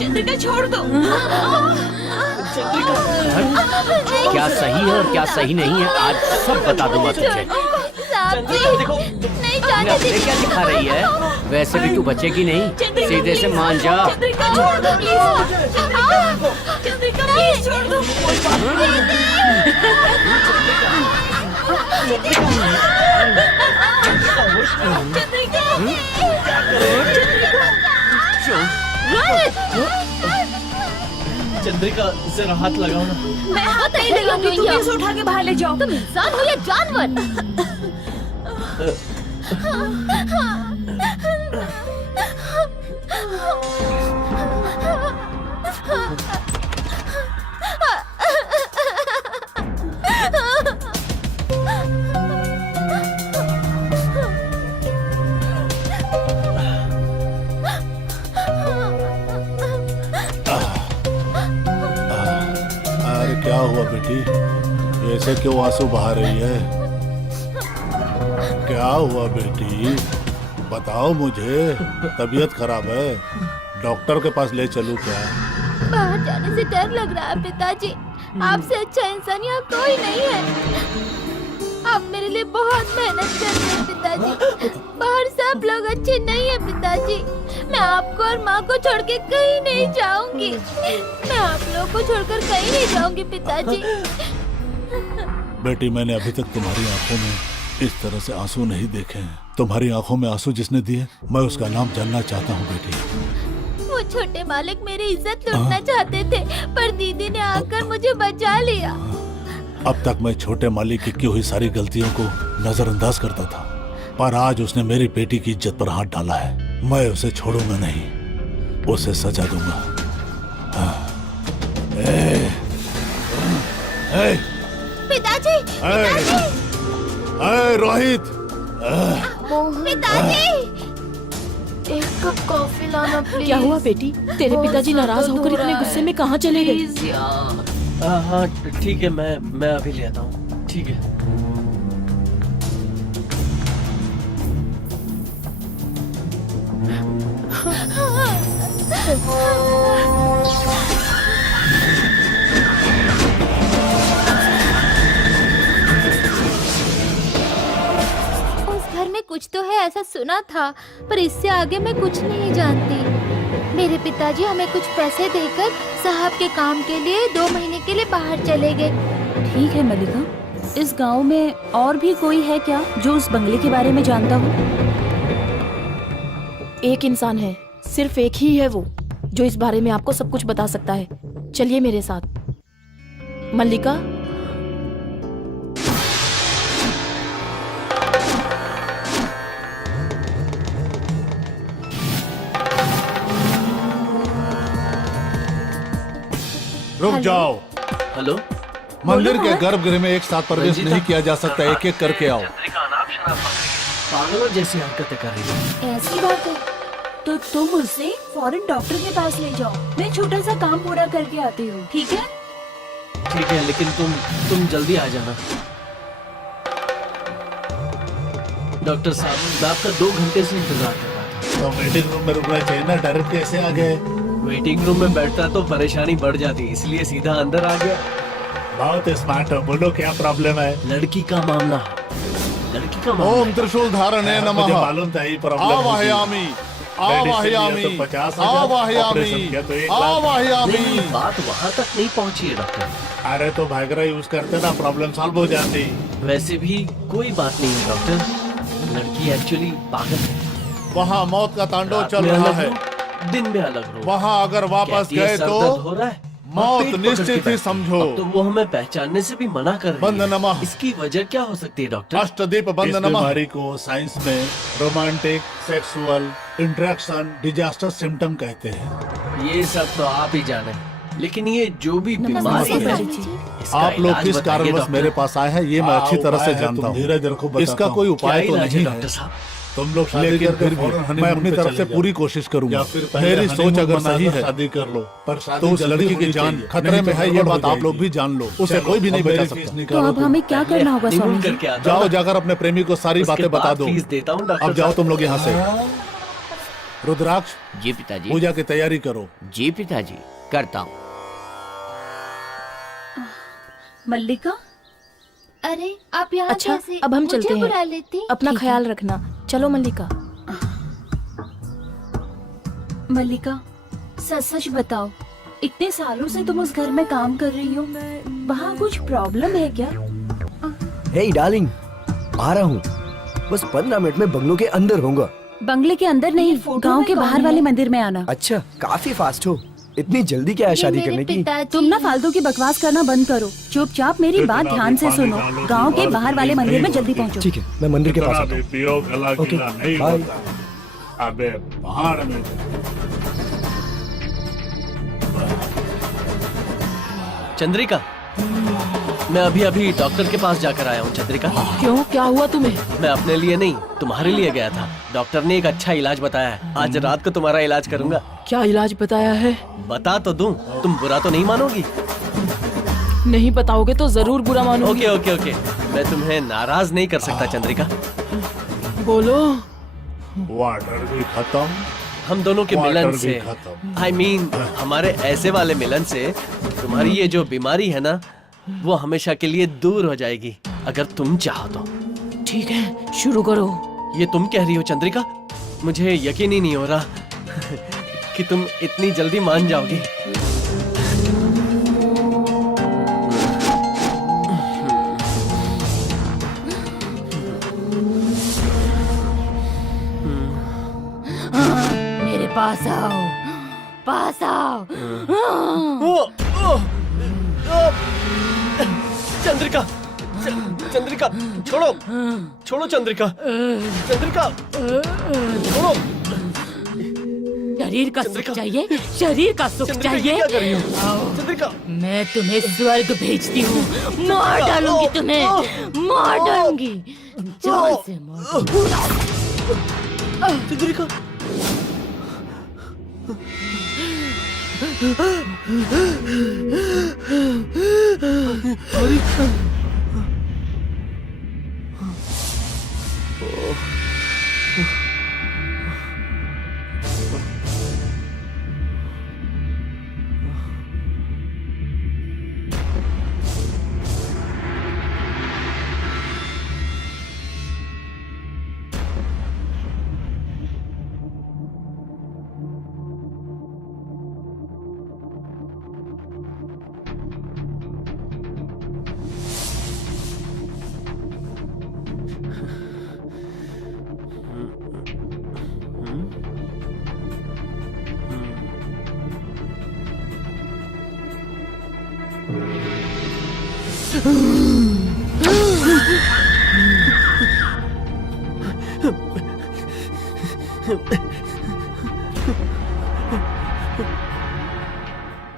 चंद्रिका छोड़ दो। क्या सही है और क्या सही नहीं है आज सब बता दूंगा तुझे। नहीं जाने अपने क्या दिखा रही है? वैसे भी तू बचेगी नहीं, सीधे से मान जा। चंद्रिका छोड़ दो प्लीज। चंद्रिका प्लीज छोड़ दो। चंद्रिका जरा हाथ लगाओ ना। मैं हाथ नहीं लगाऊंगी, तुम इसे उठा के बाहर ले जाओ। तुम इंसान हो या जानवर? अरे क्या हुआ बेटी, ऐसे क्यों आंसू बहा रही है? क्या हुआ बेटी, बताओ मुझे। तबीयत खराब है, डॉक्टर के पास ले चलूं क्या? बाहर जाने से डर लग रहा है पिताजी। आपसे अच्छा इंसान यहाँ कोई नहीं है। आप मेरे लिए बहुत मेहनत करते हैं पिताजी। बाहर सब लोग अच्छे नहीं है पिताजी। मैं आपको और माँ को छोड़ के कहीं नहीं जाऊंगी। मैं आप लोगों को छोड़कर कहीं नहीं जाऊंगी पिताजी। बेटी मैंने अभी तक तुम्हारी आंखों में इस तरह से आंसू नहीं देखे हैं। तुम्हारी आंखों में आंसू जिसने दिए मैं उसका नाम जानना चाहता हूँ बेटी। वो छोटे मालिक मेरी इज्जत लूटना चाहते थे, पर दीदी ने आकर मुझे बचा लिया। अब तक मैं छोटे मालिक की हुई सारी गलतियों को नजरअंदाज करता था, पर आज उसने मेरी बेटी की इज्जत पर हाथ डाला है। मैं उसे छोड़ूंगा नहीं, उसे सजा दूंगा। पिताजी, रोहित, पिताजी, एक कप कॉफी लाना प्लीज। क्या हुआ बेटी? तेरे पिताजी नाराज होकर इतने गुस्से में कहाँ चले गए? हाँ ठीक है, मैं अभी ले आता हूँ। ठीक है। उस घर में कुछ तो है ऐसा सुना था, पर इससे आगे मैं कुछ नहीं जानती। मेरे पिताजी हमें कुछ पैसे देकर साहब के काम के लिए 2 महीने के लिए बाहर चले गए। ठीक है मलिका, इस गांव में और भी कोई है क्या जो उस बंगले के बारे में जानता हो? एक इंसान है, सिर्फ एक ही है वो जो इस बारे में आपको सब कुछ बता सकता है। चलिए मेरे साथ। मल्लिका, रुक जाओ। हेलो, मंदिर के गर्भगृह में एक साथ प्रवेश रंजीता, नहीं किया जा सकता, एक एक करके आओ। चंद्रिका अनाप शनाप पागलों जैसी हरकतें कर रही है। ऐसी बात है तो तुम उसे फौरन डॉक्टर के पास ले जाओ। मैं छोटा सा काम पूरा करके आती हूँ, ठीक है? ठीक है, लेकिन तुम जल्दी आ जाना। डॉक्टर साहब, मैं आपका 2 घंटे से इंतजार कर रहा था। तो वेटिंग रूम में रुकना चाहिए ना, डायरेक्ट कैसे आ गए? वेटिंग रूम में बैठता तो परेशानी बढ़ जाती, इसलिए सीधा अंदर आ गया। बहुत स्मार्ट हो, बोलो क्या प्रॉब्लम है? लड़की का मामला। लड़की का मामला। ओम त्रिशूल धारणे नमः। मुझे मालूम था ये प्रॉब्लम आवाहयामी आवाहयामी आवाहयामी आवाहयामी। नहीं, बात वहाँ तक नहीं पहुँची है डॉक्टर। अरे तो भागरा यूज करते ना, प्रॉब्लम सॉल्व हो जाती। वैसे भी कोई बात नहीं है डॉक्टर, लड़की एक्चुअली पागल है। वहाँ मौत का तांडव रात चल में रहा अलग है, रो, दिन में अलग रो। वहाँ अगर वापस कहती है गए सर तो दर्द हो रहा है, मौत पेट पकड़ निश्चित के ही बैठ। समझो। अब तो वो हमें पहचानने से भी मना कर रही बंद है। नमः। इसकी वजह क्या हो सकती है डॉक्टर? अष्टदीप बंद इस नमः। बीमारी को साइंस में romantic sexual interaction disaster symptom कहते हैं। ये सब तो आप ही जाने, लेकिन ये जो भी बीमारी नमस्ते है, पंडित जी। इसका आप लोग इलाज किस बताइए कारणवश डॉक्टर। मेरे पास आए हैं ये मैं अच्छी तरह से उपाय है, जानता तुम हूँ। धीरज रखो, बताता इसका हूँ। कोई क्या उपाय तो इलाज है नहीं डॉक्टर है, साहब? तुम लोग शादी लेकिन करके फिर भी फौरन मैं हनीमून अपनी पे तरफ चले से जाओ। पूरी कोशिश या करूंगा। फिर पहले मेरी सोच हनीमून अगर मनाकर सही है शादी कर लो, पर शादी तो उस जल्दी लड़की की होनी जान चाहिए, खतरे नहीं में तो है, ये गड़बड़ बात हो आप लोग जाएगी। भी जान लो। उसे चलो, कोई भी नहीं अब बचा मेरी सकता। फीस तो निकालो अब तुम। हमें क्या करना होगा हनीमून स्वामी जी? करके आता जाओ हूँ। जाकर अपने प्रेमी को सारी उसके बातें बता बाद दो। फीस देता हूँ डॉक्टर अब जाओ साहब। तुम लोग यहाँ से। रुद्राक्ष, जी पिताजी। पूजा की तैयारी करो। जी पिताजी, करता हूँ। मल्लिका, अरे आप यहाँ अच्छा, कैसे? अब हम मुझे चलते हैं। बुला लेती। अपना ख्याल रखना। चलो मल्लिका। मल्लिका सच सच बताओ, इतने सालों से तुम उस घर में काम कर रही हो, वहाँ कुछ प्रॉब्लम है क्या? हे डार्लिंग, आ रहा हूँ। बस 15 मिनट में बंगलों के अंदर होऊंगा। बंगले के अंदर नहीं, गांव के बाहर वाले मंदिर में आना। अच्छा, काफी फास्ट हो। इतनी जल्दी क्या है ये शादी मेरे करने की? पिताजी तुम ना फालतू की बकवास करना बंद करो, चुपचाप मेरी बात ध्यान से सुनो। गांव के बाहर वाले मंदिर में जल्दी पहुंचो। ठीक है, मैं मंदिर के पास आता हूँ। पियो गला ओके, गीला नहीं बाय। होता। अबे पहाड़ में चंद्रिका, मैं अभी अभी डॉक्टर के पास जाकर आया हूँ। चंद्रिका, क्यों, क्या हुआ तुम्हें? मैं अपने लिए नहीं, तुम्हारे लिए गया था। डॉक्टर ने एक अच्छा इलाज बताया है। आज रात को तुम्हारा इलाज करूंगा। क्या इलाज बताया है? बता तो दूं, तुम बुरा तो नहीं मानोगी? नहीं बताओगे तो जरूर बुरा मानूंगी। ओके ओके ओके, मैं तुम्हें नाराज नहीं कर सकता चंद्रिका। बोलो। वाटर भी खत्म, हम दोनों के वाटर मिलन भी से, खत्म। आई मीन हमारे ऐसे वाले मिलन से तुम्हारी ये जो बीमारी है ना, वो हमेशा के लिए दूर हो जाएगी, अगर तुम चाहो तो। ठीक है, शुरू करो। ये तुम कह रही हो चंद्रिका? मुझे यकीन ही नहीं हो रहा कि तुम इतनी जल्दी मान जाओगी। मेरे पास आओ, पास आओ। चंद्रिका, चंद्रिका, छोड़ो, छोड़ो चंद्रिका, चंद्रिका, छोड़ो। शरीर का सुख चाहिए, शरीर का सुख चंद्रिका, ये चाहिए। क्या कर रही हो? चंद्रिका, मैं तुम्हें स्वर्ग भेजती हूँ, मार डालूंगी तुम्हें, मार डालूंगी, जान से मार दूंगी। चंद्रिका,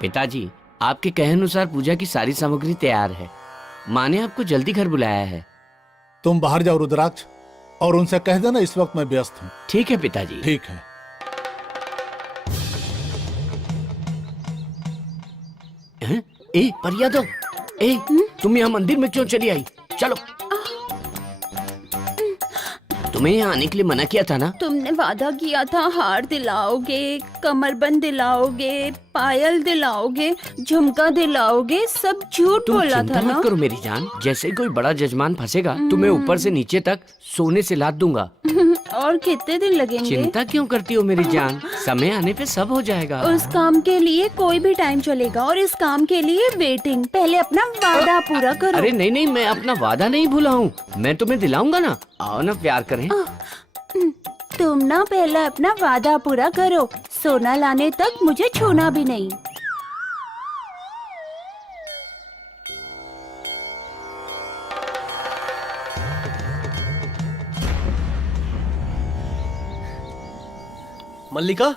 पिताजी, आपके कहे अनुसार पूजा की सारी सामग्री तैयार है। माँ ने आपको जल्दी घर बुलाया है। तुम बाहर जाओ रुद्राक्ष, और उनसे कह देना इस वक्त मैं व्यस्त हूँ। ठीक है पिताजी। ठीक है। हैं? ए परिया दो, ए तुम यहाँ मंदिर में क्यों चली आई? चलो, तुम्हें यहाँ आने के लिए मना किया था ना? तुमने वादा किया था हार दिलाओगे, कमरबंद दिलाओगे, पायल दिलाओगे, झुमका दिलाओगे, सब झूठ तुम बोला चिंता था ना। मत करो मेरी जान, जैसे ही कोई बड़ा जजमान फंसेगा तुम्हें ऊपर से नीचे तक सोने से लाद दूंगा। और कितने दिन लगेंगे? चिंता क्यों करती हो मेरी जान, समय आने पे सब हो जाएगा। उस काम के लिए कोई भी टाइम चलेगा, और इस काम के लिए वेटिंग। पहले अपना वादा पूरा करो। अरे नहीं नहीं, मैं अपना वादा नहीं भूला हूँ, मैं तुम्हें दिलाऊंगा ना। आओ ना, प्यार करें। तुम ना पहले अपना वादा पूरा करो, सोना लाने तक मुझे छूना भी नहीं। मल्लिका,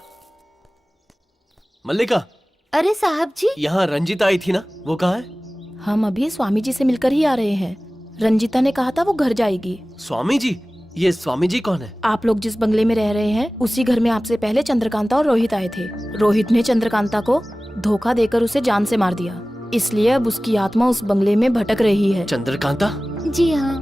मल्लिका, अरे साहब जी, यहाँ रंजीता आई थी ना, वो कहाँ है? हम अभी स्वामी जी से मिलकर ही आ रहे हैं। रंजीता ने कहा था वो घर जाएगी। स्वामी जी? ये स्वामी जी कौन है? आप लोग जिस बंगले में रह रहे हैं उसी घर में आपसे पहले चंद्रकांता और रोहित आए थे। रोहित ने चंद्रकांता को धोखा देकर उसे जान से मार दिया, इसलिए अब उसकी आत्मा उस बंगले में भटक रही है। चंद्रकांता? जी हाँ।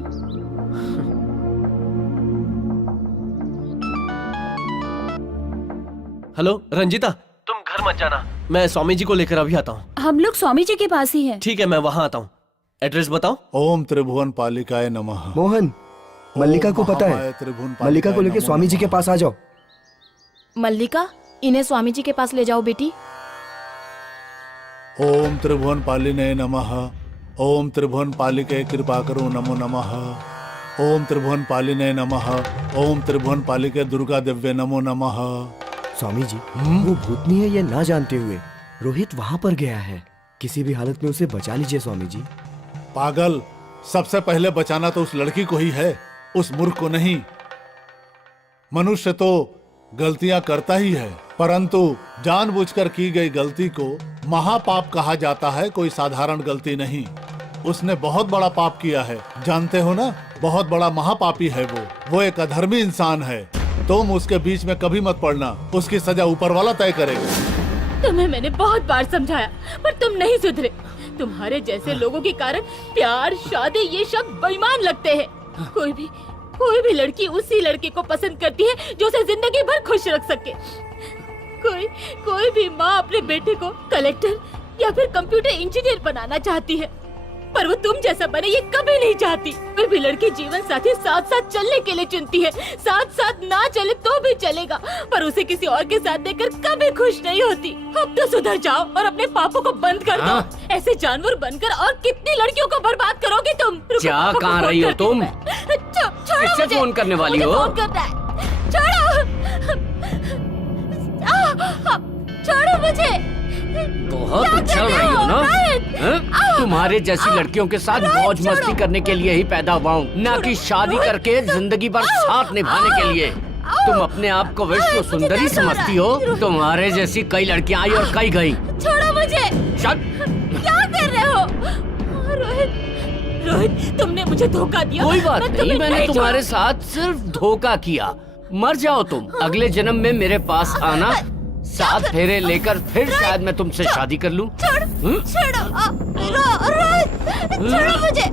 हेलो रंजीता, तुम घर मत जाना, मैं स्वामी जी को लेकर अभी आता हूँ। हम लोग स्वामी जी के पास ही हैं। ठीक है, मैं वहाँ आता हूँ। एड्रेस बताओ। ओम त्रिभुवन पालिकाय नमः। मोहन, मल्लिका को पता है, मल्लिका को लेके स्वामी जी के पास आ जाओ। मल्लिका, इन्हें स्वामी जी के पास ले जाओ बेटी। ओम त्रिभुवन पालिने नमः। ओम त्रिभुवन पालिके कृपा करो नमो नमः। ओम त्रिभुवन पालिने नमः। ओम त्रिभुवन पालिके दुर्गा दिव्य नमो नमः। स्वामी जी, वो भूतनी है ये ना जानते हुए रोहित वहाँ पर गया है। किसी भी हालत में उसे बचा लीजिए स्वामी जी। पागल, सबसे पहले बचाना तो उस लड़की को ही है, उस मूर्ख को नहीं। मनुष्य तो गलतियां करता ही है, परंतु जानबूझकर की गई गलती को महापाप कहा जाता है, कोई साधारण गलती नहीं। उसने बहुत बड़ा पाप किया है, जानते हो ना, बहुत बड़ा महापापी है वो एक अधर्मी इंसान है। तुम उसके बीच में कभी मत पड़ना, उसकी सजा ऊपर वाला तय करेगा। तुम्हें मैंने बहुत बार समझाया पर तुम नहीं सुधरे। तुम्हारे जैसे लोगों के कारण प्यार, शादी ये शब्द बेईमान लगते हैं। कोई भी लड़की उसी लड़के को पसंद करती है जो उसे जिंदगी भर खुश रख सके। कोई भी माँ अपने बेटे को कलेक्टर या फिर कंप्यूटर इंजीनियर बनाना चाहती है, पर वो तुम जैसा बने ये कभी नहीं चाहती। कोई भी लड़की जीवन साथी साथ साथ चलने के लिए चुनती है, साथ साथ ना चले तो भी चलेगा, पर उसे किसी और के साथ देखकर कभी खुश नहीं होती। अब तो सुधर जाओ और अपने पापों को बंद कर दो। ऐसे जानवर बनकर और कितनी लड़कियों को बर्बाद करोगे तुम। क्या कहाँ रही हो तुम? छोड़ो, फोन करने वाली हो? फोन कर रहा है। छोड़ो मुझे। बहुत उछल रही हो ना? तुम्हारे जैसी लड़कियों के साथ मौज मस्ती करने के लिए ही पैदा हुआ हूँ, ना कि शादी करके जिंदगी भर साथ निभाने के लिए। तुम अपने आप को विश्व सुंदरी समझती हो? तुम्हारे जैसी कई लड़कियाँ आई और कई गई। छोड़ो मुझे। क्या कर रहे हो? रोहित, तुमने मुझे धोखा दिया। कोई बात नहीं, मैंने तुम्हारे साथ सिर्फ धोखा किया। मर जाओ तुम, अगले जन्म में मेरे पास आना, 7 फेरे लेकर फिर शायद मैं तुमसे शादी कर लूं। छोड़ो मुझे।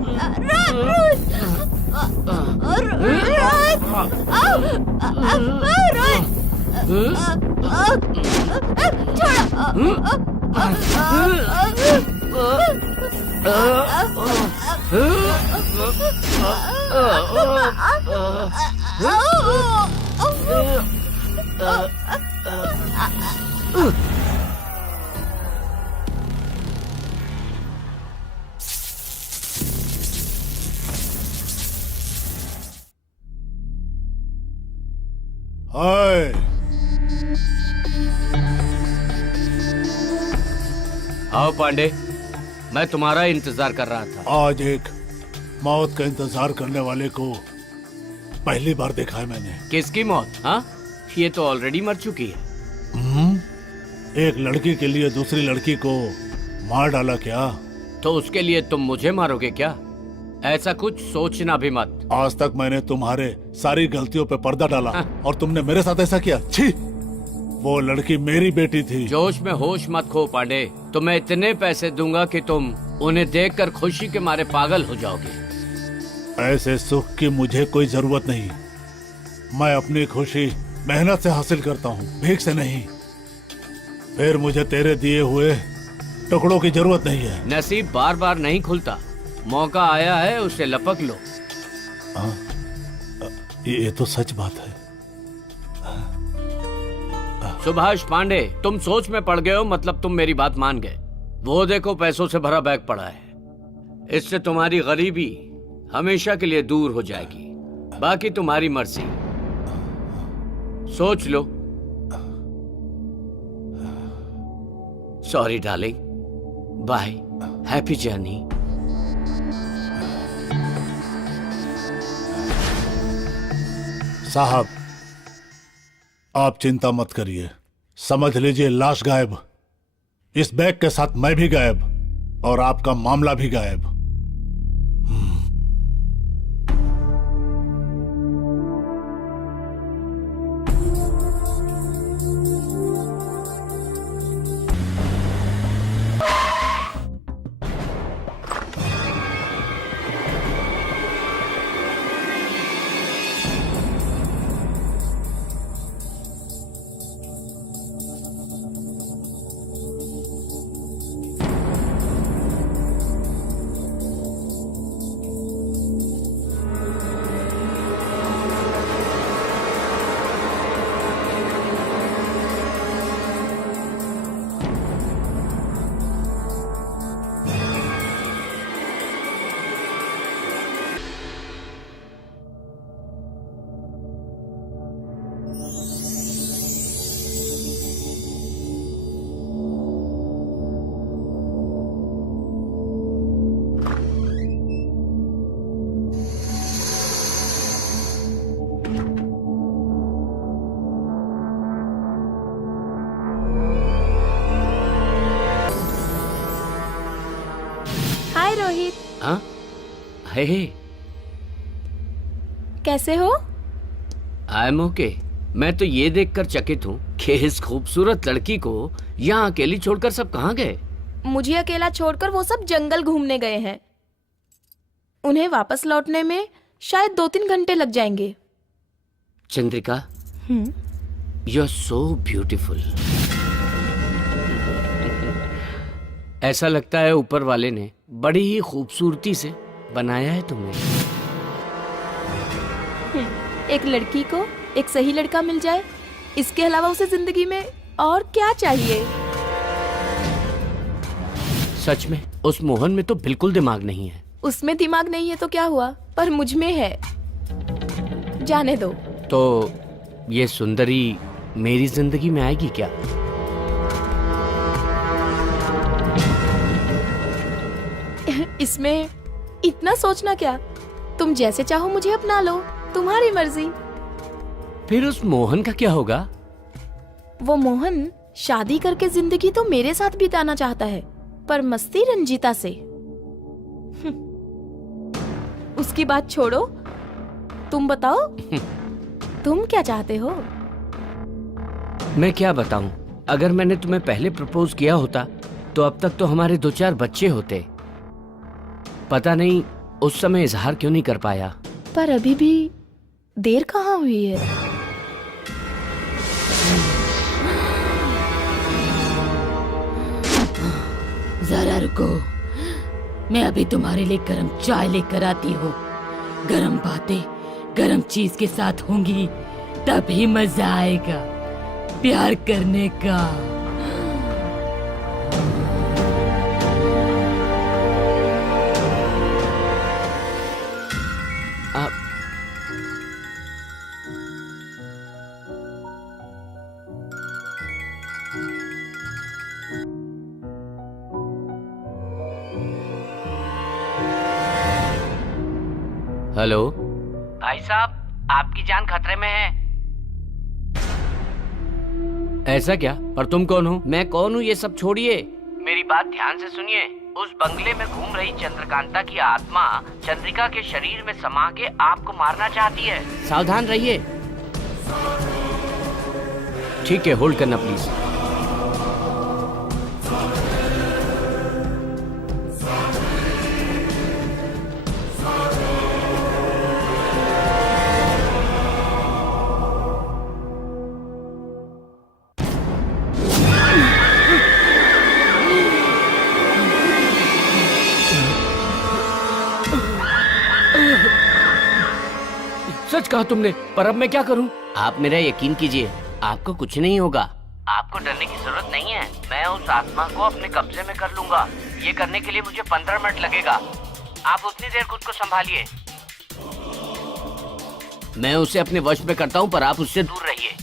हाय, आओ पांडे, मैं तुम्हारा इंतजार कर रहा था। आज एक मौत का इंतजार करने वाले को पहली बार देखा है मैंने। किसकी मौत? हाँ, ये तो ऑलरेडी मर चुकी है। एक लड़की के लिए दूसरी लड़की को मार डाला क्या? तो उसके लिए तुम मुझे मारोगे क्या? ऐसा कुछ सोचना भी मत। आज तक मैंने तुम्हारे सारी गलतियों पे पर्दा डाला और तुमने मेरे साथ ऐसा किया। छी! वो लड़की मेरी बेटी थी। जोश में होश मत खो पांडे, तुम्हें इतने पैसे दूंगा कि तुम उन्हें देखकर खुशी के मारे पागल हो जाओगे। ऐसे सुख की मुझे कोई जरूरत नहीं। मैं अपनी खुशी मेहनत से हासिल करता हूँ, भीख से नहीं। फिर मुझे तेरे दिए हुए टुकड़ों की जरूरत नहीं है। नसीब बार बार नहीं खुलता, मौका आया है उसे लपक लो। ये तो सच बात है। सुभाष पांडे, तुम सोच में पड़ गए हो, मतलब तुम मेरी बात मान गए। वो देखो पैसों से भरा बैग पड़ा है, इससे तुम्हारी गरीबी हमेशा के लिए दूर हो जाएगी। बाकी तुम्हारी मर्जी, सोच लो। Sorry darling, bye, happy journey. साहब, आप चिंता मत करिए, समझ लीजिए लाश गायब, इस बैग के साथ मैं भी गायब और आपका मामला भी गायब। हाय रोहित, हाँ? हे, कैसे हो? I am okay. मैं तो ये देखकर चकित हूँ कि इस खूबसूरत लड़की को यहाँ अकेली छोड़कर सब कहाँ गए। मुझे अकेला छोड़कर वो सब जंगल घूमने गए हैं। उन्हें वापस लौटने में शायद 2-3 घंटे लग जाएंगे। Chandrika, you are so beautiful. ऐसा लगता है ऊपर वाले ने बड़ी ही खूबसूरती से बनाया है तुम्हें। एक लड़की को एक सही लड़का मिल जाए, इसके अलावा उसे जिंदगी में और क्या चाहिए? सच में उस मोहन में तो बिल्कुल दिमाग नहीं है। उसमें दिमाग नहीं है तो क्या हुआ, पर मुझ में है। जाने दो। तो ये सुंदरी मेरी जिंदगी में आएगी क्या? इसमें इतना सोचना क्या? तुम जैसे चाहो मुझे अपना लो, तुम्हारी मर्जी। फिर उस मोहन का क्या होगा? वो मोहन शादी करके जिंदगी तो मेरे साथ बिताना चाहता है, पर मस्ती रंजीता से। उसकी बात छोड़ो, तुम बताओ तुम क्या चाहते हो? मैं क्या बताऊं? अगर मैंने तुम्हें पहले प्रपोज किया होता तो अब तक तो हमारे 2-4 बच्चे होते। पता नहीं उस समय इजहार क्यों नहीं कर पाया। पर अभी भी देर कहाँ हुई है? जरा रुको, मैं अभी तुम्हारे लिए गरम चाय लेकर आती हूँ। गरम बातें गरम चीज के साथ होंगी, तभी मजा आएगा प्यार करने का। हेलो भाई साहब, आपकी जान खतरे में है। ऐसा क्या? पर तुम कौन हो? मैं कौन हूँ ये सब छोड़िए, मेरी बात ध्यान से सुनिए। उस बंगले में घूम रही चंद्रकांता की आत्मा चंद्रिका के शरीर में समा के आपको मारना चाहती है। सावधान रहिए। ठीक है, होल्ड करना प्लीज। सच कहा तुमने, पर अब मैं क्या करूं? आप मेरा यकीन कीजिए, आपको कुछ नहीं होगा। आपको डरने की जरूरत नहीं है। मैं उस आत्मा को अपने कब्जे में कर लूंगा। ये करने के लिए मुझे 15 मिनट लगेगा। आप उतनी देर खुद को संभालिए। मैं उसे अपने वश में करता हूं, पर आप उससे दूर रहिए,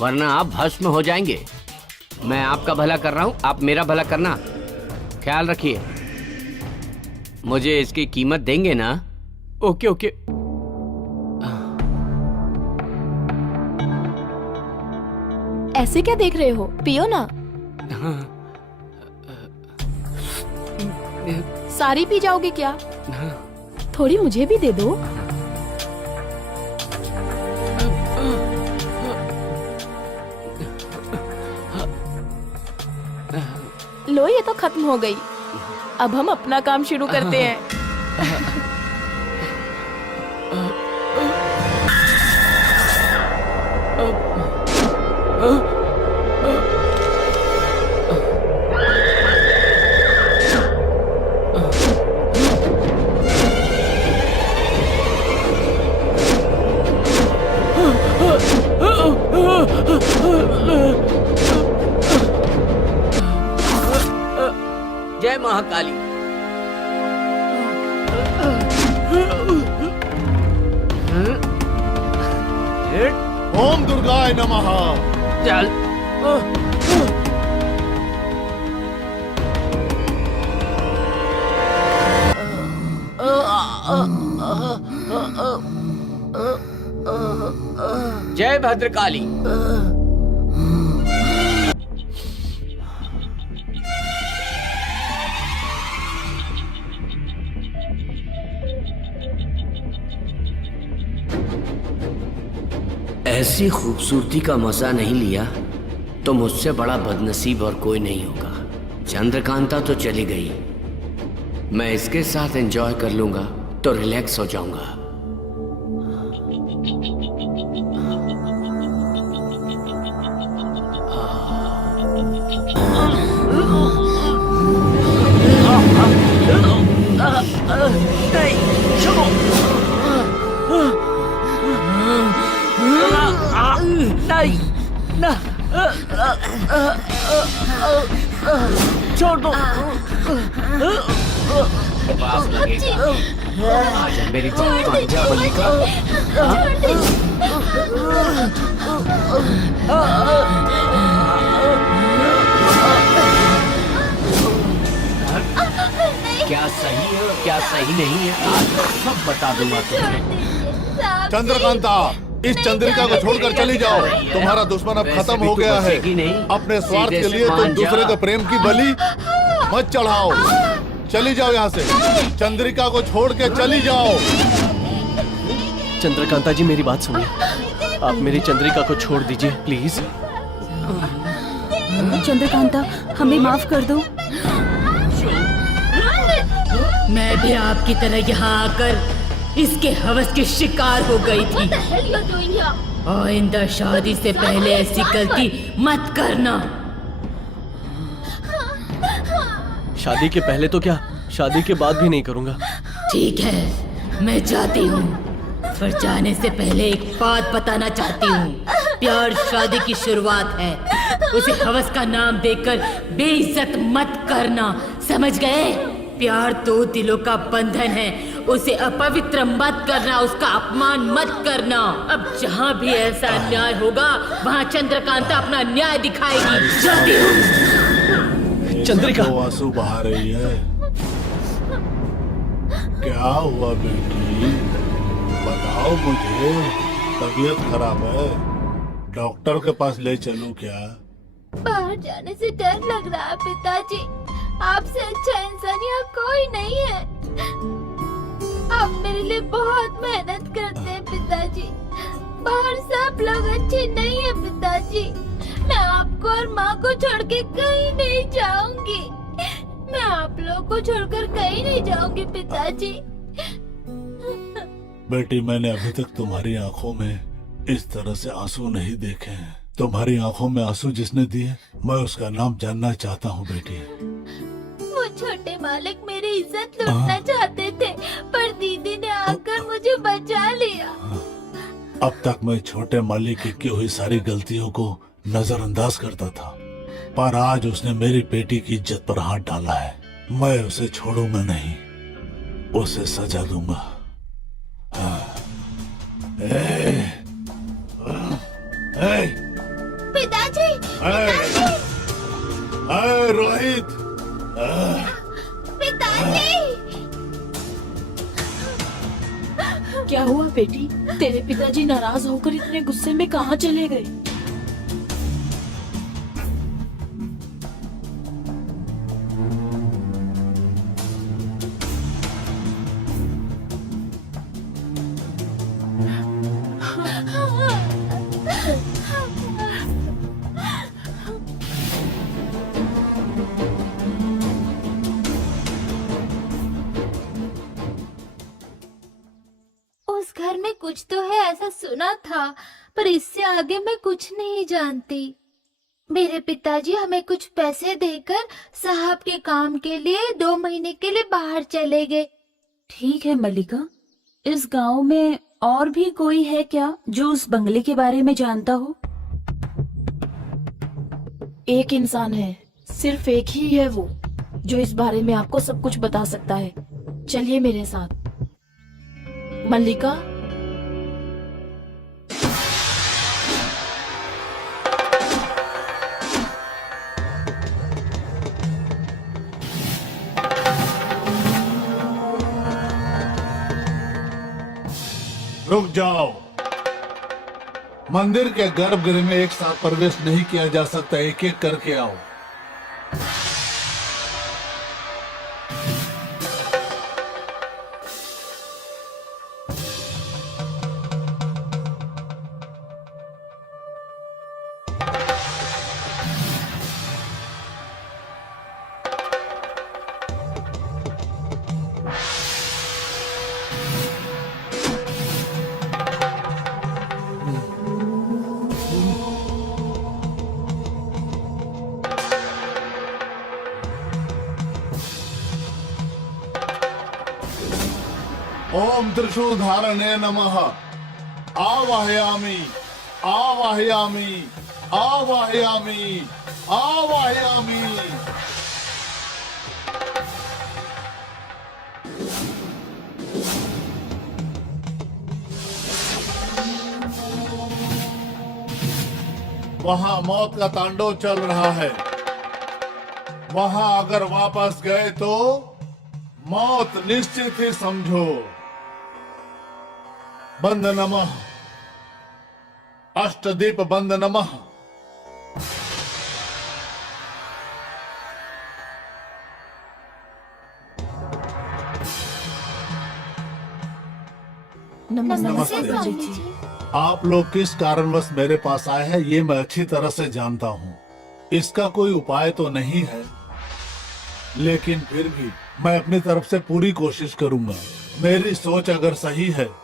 वरना आप भस्म हो जाएंगे। मैं आपका भला कर रहा हूं, आप मेरा भला करना। ख्याल रखिए। मुझे इसकी कीमत देंगे ना? Okay okay. ऐसे क्या देख रहे हो, पियो ना। हाँ, सारी पी जाओगे क्या? हाँ। थोड़ी मुझे भी दे दो। लो, ये तो खत्म हो गई। अब हम अपना काम शुरू करते हैं। जय महाकाली। ओम दुर्गाय नमः। चल। जय भद्रकाली। ऐसी खूबसूरती का मजा नहीं लिया तो मुझसे बड़ा बदनसीब और कोई नहीं होगा। चंद्रकांता तो चली गई, मैं इसके साथ एंजॉय कर लूंगा तो रिलैक्स हो जाऊंगा। छोड़ दो। पास लगेगा। आजा मेरी बात मान जा मल्लिका। क्या सही है और क्या सही नहीं है आज सब बता दूंगा तुम्हें। चंद्रकांता, इस चंद्रिका को छोड़कर चली जाओ। तुम्हारा दुश्मन अब खत्म हो गया है। अपने स्वार्थ के लिए तुम दूसरे के प्रेम की बलि मत चढ़ाओ। चली जाओ यहाँ से। चंद्रिका को छोड़ के चली जाओ। चंद्रकांता जी, मेरी बात सुनिए। आप मेरी चंद्रिका को छोड़ दीजिए प्लीज। चंद्रकांता, हमें माफ कर दो। मैं भी आपकी तरह यहाँ आकर इसके हवस की शिकार हो गई थी। आइंदा शादी से पहले ऐसी गलती मत करना। शादी के पहले तो क्या, शादी के बाद भी नहीं करूँगा। ठीक है, मैं जाती हूँ, पर जाने से पहले एक बात बताना चाहती हूँ। प्यार शादी की शुरुआत है, उसे हवस का नाम देकर बेइज्जत मत करना, समझ गए? प्यार दो दिलों का बंधन है, उसे अपवित्र मत करना, उसका अपमान मत करना। अब जहाँ भी ऐसा अन्याय होगा वहाँ चंद्रकांता अपना न्याय दिखाएगी। जाती हूँ। चंद्रिका, तो आंसू बहा रही है। क्या हुआ बेटी, बताओ मुझे। तबीयत खराब है, डॉक्टर के पास ले चलूं क्या? बाहर जाने से डर लग रहा है पिताजी। आपसे अच्छा इंसान यहाँ कोई नहीं है। आप मेरे लिए बहुत मेहनत करते हैं पिताजी। बाहर सब लोग अच्छे नहीं है पिताजी। मैं आपको और माँ को छोड़ के कहीं नहीं जाऊंगी। मैं आप लोग को छोड़कर कहीं नहीं जाऊंगी पिताजी। बेटी, मैंने अभी तक तुम्हारी आंखों में इस तरह से आंसू नहीं देखे हैं। तुम्हारी आंखों में आंसू जिसने दिए, मैं उसका नाम जानना चाहता हूँ बेटी। वो छोटे मालिक मेरी इज्जत लूटना चाहते थे, पर दीदी ने आकर मुझे बचा लिया। अब तक मैं छोटे मालिक की हुई सारी गलतियों को नजरअंदाज करता था, पर आज उसने मेरी बेटी की इज्जत पर हाथ डाला है। मैं उसे छोड़ूंगा नहीं, उसे सजा दूंगा। पिताजी, रोहित, पिताजी। क्या हुआ बेटी? तेरे पिताजी नाराज होकर इतने गुस्से में कहाँ चले गए? कुछ तो है ऐसा सुना था, पर इससे आगे मैं कुछ नहीं जानती। मेरे पिताजी हमें कुछ पैसे देकर साहब के काम के लिए 2 महीने के लिए बाहर चले गए। ठीक है मल्लिका, इस गांव में और भी कोई है क्या जो उस बंगले के बारे में जानता हो? एक इंसान है, सिर्फ एक ही है वो, जो इस बारे में आपको सब कुछ बता सकता है। चलिए मेरे साथ। मल्लिका, रुक जाओ। मंदिर के गर्भगृह में एक साथ प्रवेश नहीं किया जा सकता, एक एक करके आओ। ओम त्रिशूलधारणे नमः। आवाहयामि आवाहयामि आवाहयामि आवाहयामि। वहां मौत का तांडव चल रहा है, वहां अगर वापस गए तो मौत निश्चित ही समझो। बंद नमः, अष्टदीप बंद नमः। नमस्ते स्वामी जी। आप लोग किस कारणवश मेरे पास आए हैं ये मैं अच्छी तरह से जानता हूँ। इसका कोई उपाय तो नहीं है, लेकिन फिर भी मैं अपनी तरफ से पूरी कोशिश करूंगा। मेरी सोच अगर सही है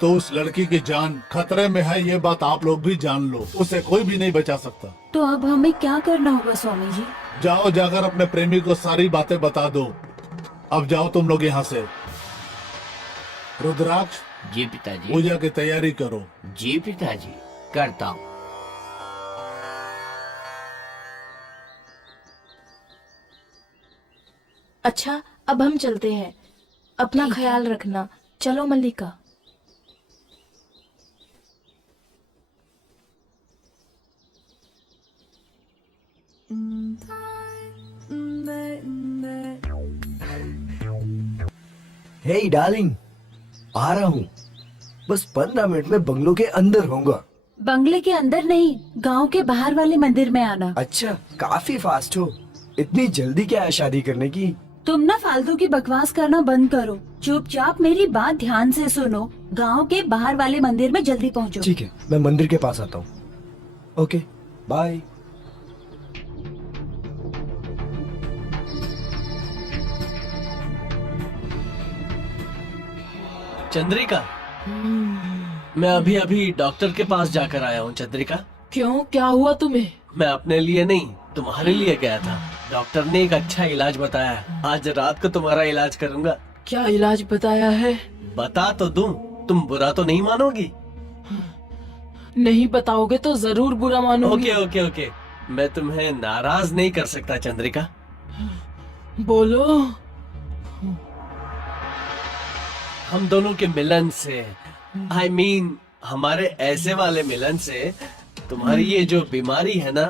तो उस लड़की की जान खतरे में है, ये बात आप लोग भी जान लो। उसे कोई भी नहीं बचा सकता। तो अब हमें क्या करना होगा स्वामी जी? जाओ, जाकर अपने प्रेमी को सारी बातें बता दो। अब जाओ तुम लोग यहाँ से। रुद्राक्ष, जी पिताजी। पूजा की तैयारी करो। जी पिताजी, करता हूँ। अच्छा अब हम चलते हैं। अपना ख्याल रखना। चलो मल्लिका। हे डार्लिंग, आ रहा हूँ। बस 15 मिनट में बंगलों के अंदर होऊंगा। बंगले के अंदर नहीं, गांव के बाहर वाले मंदिर में आना। अच्छा, काफी फास्ट हो। इतनी जल्दी क्या है शादी करने की? तुम ना फालतू की बकवास करना बंद करो। चुपचाप मेरी बात ध्यान से सुनो। गांव के बाहर वाले मंदिर में जल्दी पहुंचो। ठीक है, मैं मंदिर के पास आता हूँ। Okay, bye. चंद्रिका, मैं अभी अभी डॉक्टर के पास जाकर आया हूँ। चंद्रिका, क्यों, क्या हुआ तुम्हें? मैं अपने लिए नहीं, तुम्हारे लिए गया था। डॉक्टर ने एक अच्छा इलाज बताया। आज रात को तुम्हारा इलाज करूंगा। क्या इलाज बताया है? बता तो दूं, तुम बुरा तो नहीं मानोगी? नहीं बताओगे तो जरूर बुरा मानूंगी। ओके ओके ओके, मैं तुम्हें नाराज नहीं कर सकता चंद्रिका। बोलो। हम दोनों के मिलन से, I mean, हमारे ऐसे वाले मिलन से तुम्हारी ये जो बीमारी है ना,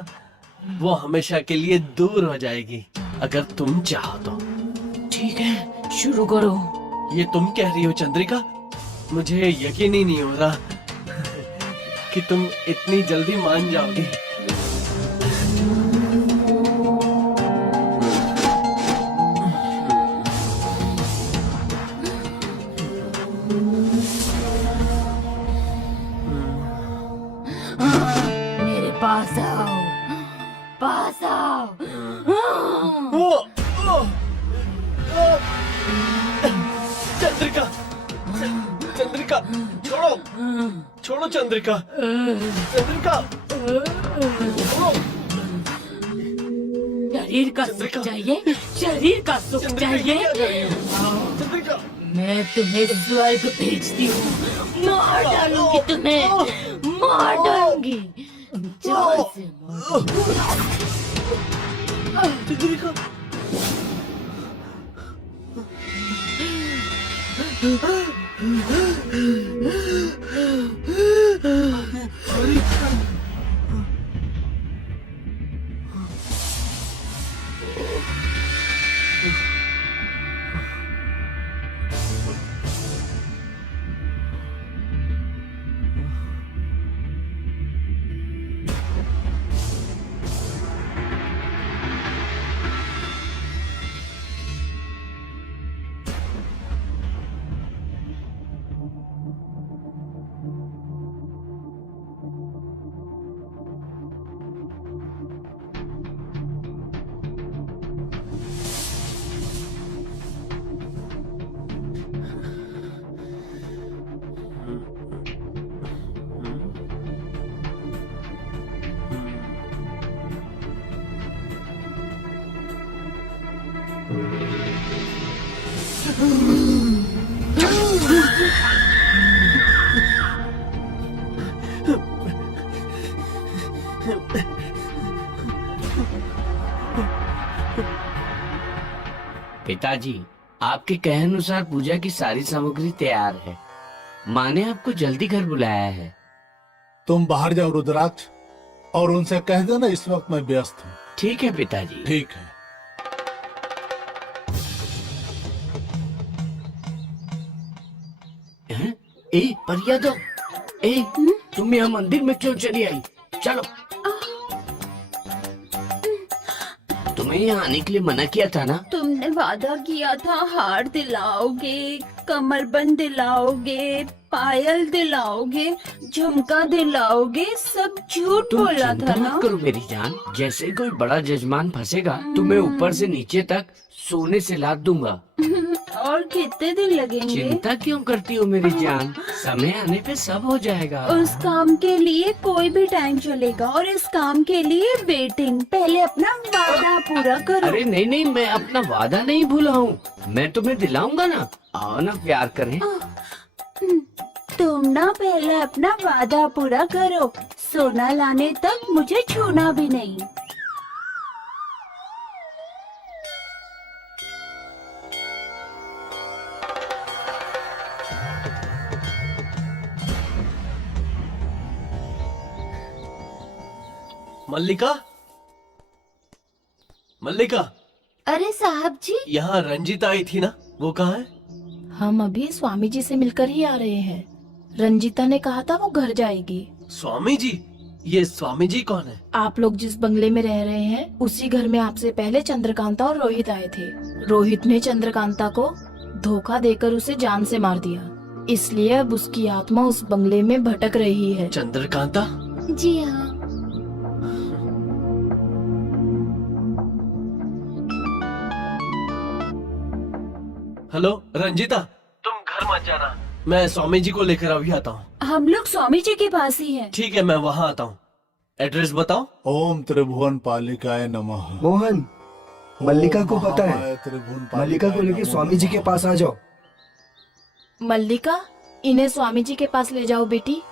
वो हमेशा के लिए दूर हो जाएगी, अगर तुम चाहो तो। ठीक है, शुरू करो। ये तुम कह रही हो चंद्रिका? मुझे यकीन ही नहीं हो रहा कि तुम इतनी जल्दी मान जाओगी। मेरे पास आओ, पास आओ। चंद्रिका, चंद्रिका, छोड़ो चंद्रिका, चंद्रिका। शरीर का सुख चाहिए, शरीर का सुख चाहिए। चंद्रिका, मैं तुम्हें स्वर्ग भेजती हूँ, मार डालूंगी तुम्हें, मार डालूंगी। जान से मार। चंद्रिका। पिताजी, आपके कहे अनुसार पूजा की सारी सामग्री तैयार है। माँ ने आपको जल्दी घर बुलाया है। तुम बाहर जाओ रुद्राक्ष, और उनसे कह देना इस वक्त मैं व्यस्त हूँ। ठीक है पिताजी। ठीक है। हैं? ए परिया दो, ए तुम यहाँ मंदिर में क्यों चली आई? चलो। तुम्हें यहाँ आने के लिए मना किया था ना? तुमने वादा किया था हार दिलाओगे, कमरबंद दिलाओगे, पायल दिलाओगे, झुमका दिलाओगे, सब झूठ तुम बोला चिंता था ना। मत करो मेरी जान, जैसे कोई बड़ा जजमान फंसेगा तुम्हें ऊपर से नीचे तक सोने से लाद दूंगा। और कितने दिन लगेंगे? चिंता क्यों करती हो मेरी जान, समय आने पे सब हो जाएगा। उस काम के लिए कोई भी टाइम चलेगा, और इस काम के लिए वेटिंग। पहले अपना वादा पूरा करो। अरे नहीं नहीं, मैं अपना वादा नहीं भूला हूँ, मैं तुम्हें दिलाऊंगा ना। आओ ना, प्यार करें। तुम ना पहले अपना वादा पूरा करो, सोना लाने तक मुझे छूना भी नहीं। मल्लिका, मल्लिका। अरे साहब जी, यहाँ रंजीता आई थी ना, वो कहाँ है? हम अभी स्वामी जी से मिलकर ही आ रहे हैं। रंजीता ने कहा था वो घर जाएगी। स्वामी जी? ये स्वामी जी कौन है? आप लोग जिस बंगले में रह रहे हैं उसी घर में आपसे पहले चंद्रकांता और रोहित आए थे। रोहित ने चंद्रकांता को धोखा देकर उसे जान से मार दिया, इसलिए अब उसकी आत्मा उस बंगले में भटक रही है। चंद्रकांता? जी हाँ। हेलो रंजीता, तुम घर मत जाना, मैं स्वामी जी को लेकर अभी आता हूँ। हम लोग स्वामी जी के पास ही हैं। ठीक है, मैं वहाँ आता हूँ। एड्रेस बताओ। ओम त्रिभुवन पालिकाय नमः। मोहन, मल्लिका को पता है, महामाया त्रिभुवन पालिकाय मल्लिका को लेके नमः। स्वामी जी के पास आ जाओ। मल्लिका, इन्हें स्वामी जी के पास ले जाओ बेटी।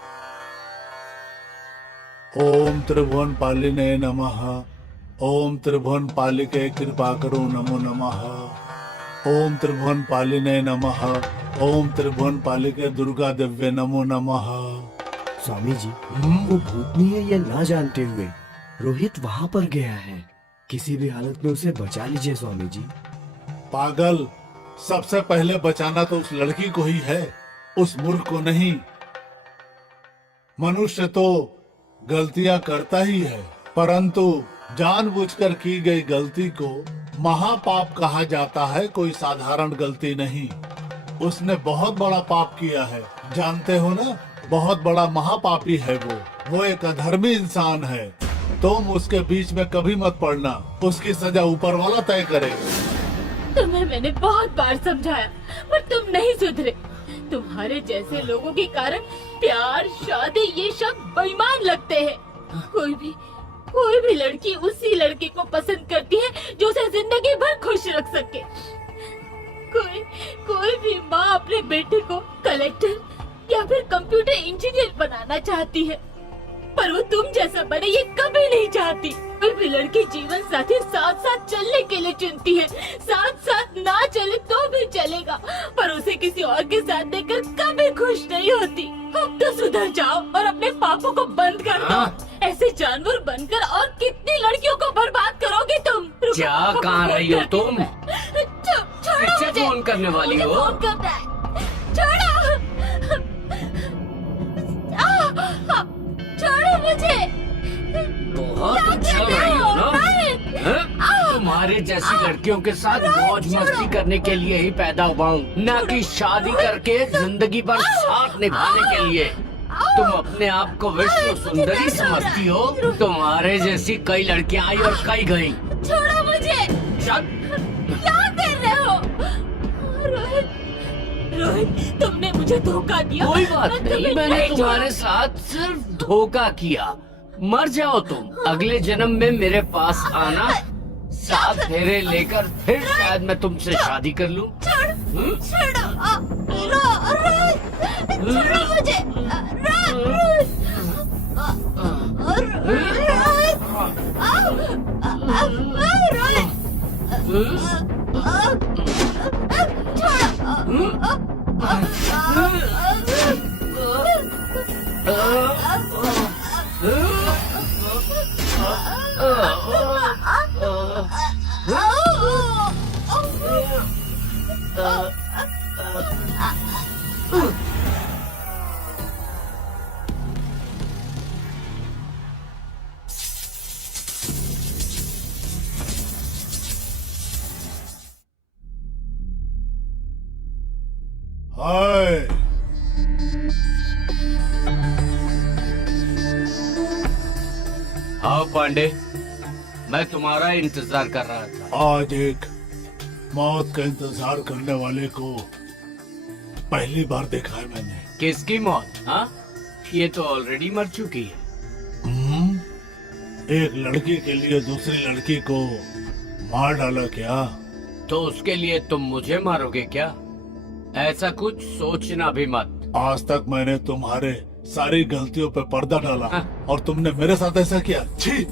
ओम त्रिभुवन पालिने नमः। ओम त्रिभुवन पालिके कृपा करो नमो नमः। ओम त्रिभुवन पालिने नमः। ओम त्रिभुवन पालिके दुर्गा दिव्य नमो नमः। स्वामी जी, वो भूतनी है ये ना जानते हुए रोहित वहाँ पर गया है। किसी भी हालत में उसे बचा लीजिए स्वामी जी। पागल, सबसे पहले बचाना तो उस लड़की को ही है, उस मूर्ख को नहीं। मनुष्य तो गलतियां करता ही है, परंतु जानबूझकर की गई गलती को महापाप कहा जाता है, कोई साधारण गलती नहीं। उसने बहुत बड़ा पाप किया है, जानते हो ना, बहुत बड़ा महापापी है वो एक अधर्मी इंसान है। तुम उसके बीच में कभी मत पड़ना, उसकी सजा ऊपर वाला तय करेगा। तुम्हें मैंने बहुत बार समझाया, पर तुम नहीं सुधरे। तुम्हारे जैसे लोगों के कारण प्यार शादी ये सब बेईमान लगते हैं। कोई भी लड़की उसी लड़के को पसंद करती है जो उसे जिंदगी भर खुश रख सके। कोई भी माँ अपने बेटे को कलेक्टर या फिर कंप्यूटर इंजीनियर बनाना चाहती है, पर वो तुम जैसा बने ये कभी नहीं चाहती। कोई भी लड़की जीवन साथी साथ साथ चलने के लिए चुनती है, साथ साथ ना चले तो भी चलेगा, पर उसे किसी और के साथ देखकर कभी खुश नहीं होती। अब तो सुधर जाओ और अपने पापों को बंद कर दो। ऐसे जानवर बनकर और कितनी लड़कियों को बर्बाद करोगे तुम। क्या कहाँ रही हो तुम? छोड़ो किससे मुझे। फोन करने वाली मुझे हो? फोन करना है। छोड़ो मुझे। बहुत उछल रही हो ना? हैं? तुम्हारे जैसी लड़कियों के साथ मौज मस्ती करने के लिए ही पैदा हुआ हूँ, न कि शादी करके जिंदगी भर साथ निभाने के लिए। तुम अपने आप को विश्व सुंदरी समझती हो। तुम्हारे जैसी कई लड़कियां आई और कई गई। छोड़ो मुझे। क्या कर रहे हो? रोहित, तुमने मुझे धोखा दिया। कोई बात मैं नहीं, तुम्हें मैंने नहीं तुम्हारे साथ सिर्फ धोखा किया। मर जाओ तुम, अगले जन्म में मेरे पास आना, 7 फेरे लेकर फिर शायद मैं तुमसे शादी कर लूं। छोड़ो मुझे। हाय, हाँ पांडे, मैं तुम्हारा इंतजार कर रहा था। आज एक मौत का इंतजार करने वाले को पहली बार देखा है मैंने। किसकी मौत? हाँ, ये तो ऑलरेडी मर चुकी है। एक लड़की के लिए दूसरी लड़की को मार डाला क्या? तो उसके लिए तुम मुझे मारोगे क्या? ऐसा कुछ सोचना भी मत। आज तक मैंने तुम्हारे सारी गलतियों पे पर्दा डाला और तुमने मेरे साथ ऐसा किया। छी!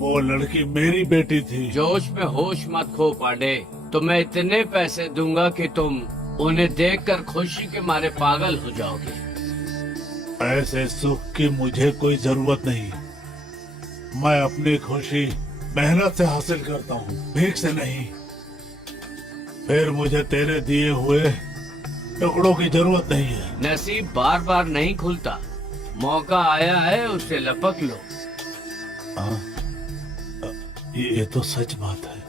वो लड़की मेरी बेटी थी। जोश में होश मत खो पांडे। तुम्हें इतने पैसे दूंगा कि तुम उन्हें देखकर खुशी के मारे पागल हो जाओगे। ऐसे सुख की मुझे कोई जरूरत नहीं। मैं अपनी खुशी मेहनत से हासिल करता हूँ, भीख से नहीं। फिर मुझे तेरे दिए हुए टुकड़ों की जरूरत नहीं है। नसीब बार बार नहीं खुलता, मौका आया है उसे लपक लो। ये तो सच बात है।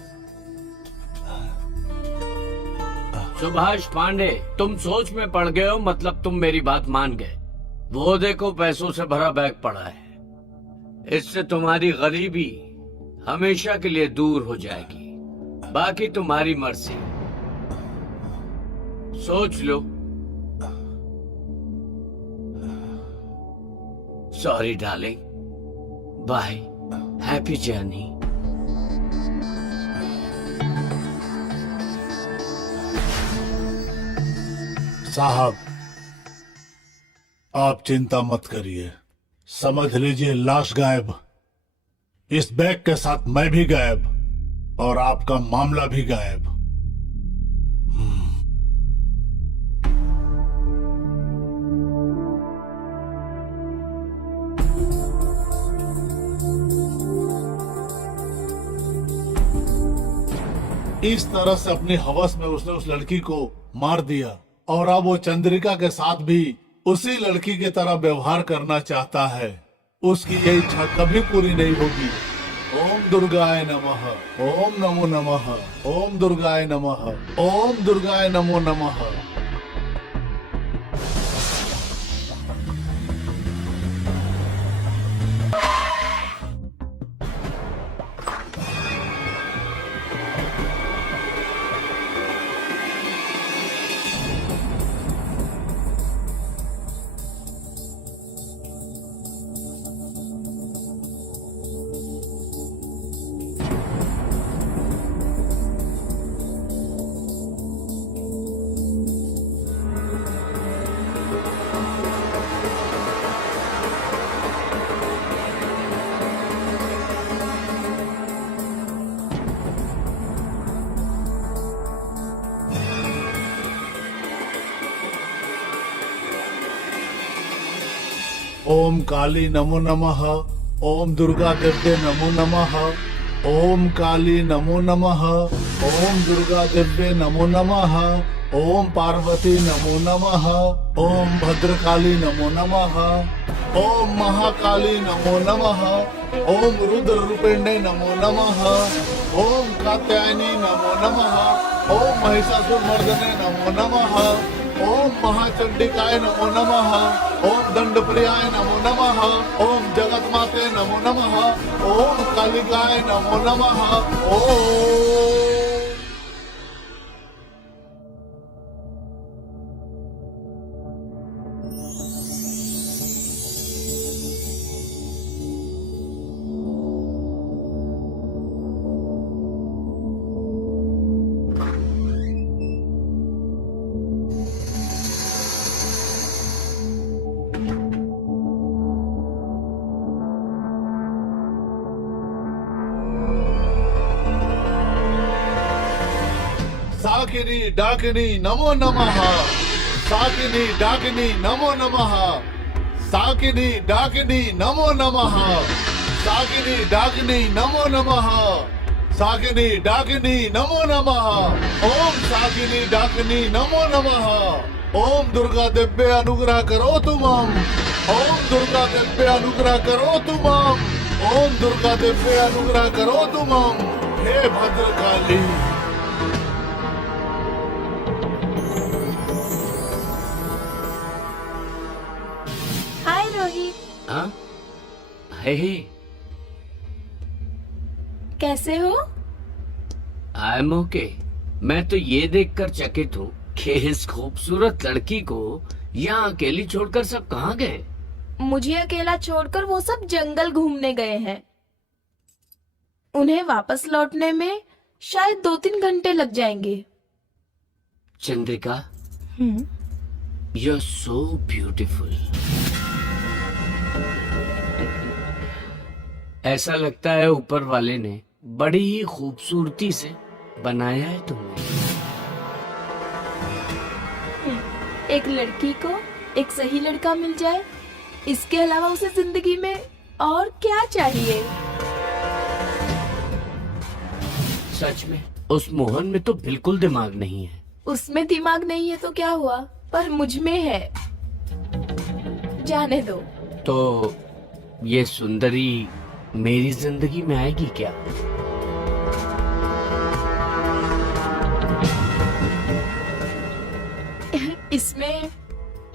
सुभाष पांडे, तुम सोच में पड़ गए हो, मतलब तुम मेरी बात मान गए। वो देखो पैसों से भरा बैग पड़ा है, इससे तुम्हारी गरीबी हमेशा के लिए दूर हो जाएगी। बाकी तुम्हारी मर्जी, सोच लो। Sorry darling, bye, happy journey. साहब, आप चिंता मत करिए। समझ लीजिए लाश गायब, इस बैग के साथ मैं भी गायब और आपका मामला भी गायब। इस तरह से अपनी हवस में उसने उस लड़की को मार दिया और अब वो चंद्रिका के साथ भी उसी लड़की की तरह व्यवहार करना चाहता है। उसकी ये इच्छा कभी पूरी नहीं होगी। ओम दुर्गाय नमः, ओम नमो नमः, ओम दुर्गाय नमः, ओम दुर्गाय नमो नमः। ओम काली नमो नमः। ओम दुर्गा दिव्य नमो नमः। ओम काली नमो नमः। ओम दुर्गा दिव्य नमो नमः। ओम पार्वती नमो नमः। ओम भद्रकाली नमो नमः। ओम महाकाली नमो नमः। ओम रुद्र रूपिण्ये नमो नमः। ओम कात्यायनी नमो नमः। ओम महिषासुरमर्दने नमो नमः। ओम महाचंडिकाय नमो नमः। ओम दंडप्रियाय नमो नमः। ओम जगतमाते नमो नमः। ओम कालिकाय नमो नमः। ओम साकिनी डाकिनी नमो नमः। साकिनी डाकिनी नमो नमः। साकिनी डाकिनी नमो नमः। साकिनी डाकिनी नमो नमः। साकिनी डाकिनी नमो नमः। ओम साकिनी डाकिनी नमो नमः। ओम दुर्गा दिव्य अनुग्रह करो तुमम। ओम दुर्गा दिव्य अनुग्रह करो तुमम। ओम दुर्गा दिव्य अनुग्रह करो तुमम। हे भद्रकाली। हाय रोहित, हाँ? हे कैसे हो? I am okay. मैं तो ये देखकर चकित हूँ कि इस खूबसूरत लड़की को यहाँ अकेली छोड़कर सब कहाँ गए? मुझे अकेला छोड़कर वो सब जंगल घूमने गए हैं। उन्हें वापस लौटने में शायद 2-3 घंटे लग जाएंगे। Chandrika, you are so beautiful. ऐसा लगता है ऊपर वाले ने बड़ी ही खूबसूरती से बनाया है तुम्हें। एक लड़की को एक सही लड़का मिल जाए, इसके अलावा उसे जिंदगी में और क्या चाहिए? सच में उस मोहन में तो बिल्कुल दिमाग नहीं है। उसमें दिमाग नहीं है तो क्या हुआ, पर मुझ में है। जाने दो। तो ये सुंदरी मेरी जिंदगी में आएगी क्या? इसमें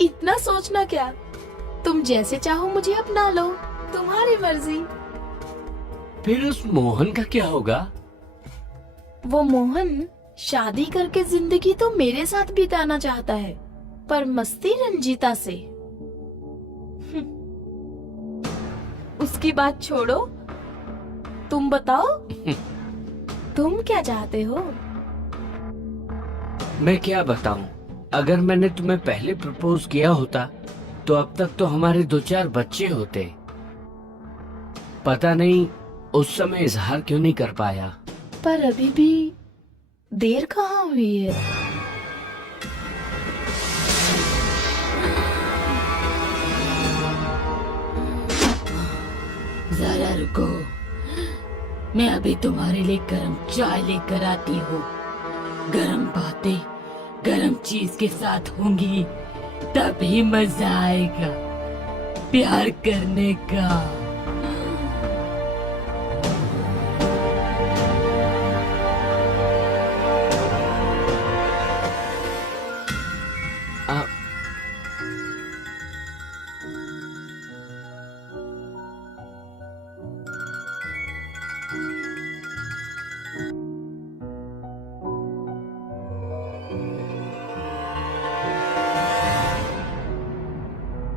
इतना सोचना क्या? तुम जैसे चाहो मुझे अपना लो, तुम्हारी मर्जी। फिर उस मोहन का क्या होगा? वो मोहन शादी करके जिंदगी तो मेरे साथ बिताना चाहता है, पर मस्ती रंजीता से। उसकी बात छोड़ो, तुम बताओ तुम क्या चाहते हो? मैं क्या बताऊं? अगर मैंने तुम्हें पहले प्रपोज किया होता तो अब तक तो हमारे 2-4 बच्चे होते। पता नहीं उस समय इजहार क्यों नहीं कर पाया। पर अभी भी देर कहाँ हुई है? जरा रुको, मैं अभी तुम्हारे लिए गर्म चाय लेकर आती हूँ। गर्म बातें गर्म चीज के साथ होंगी, तभी मजा आएगा प्यार करने का।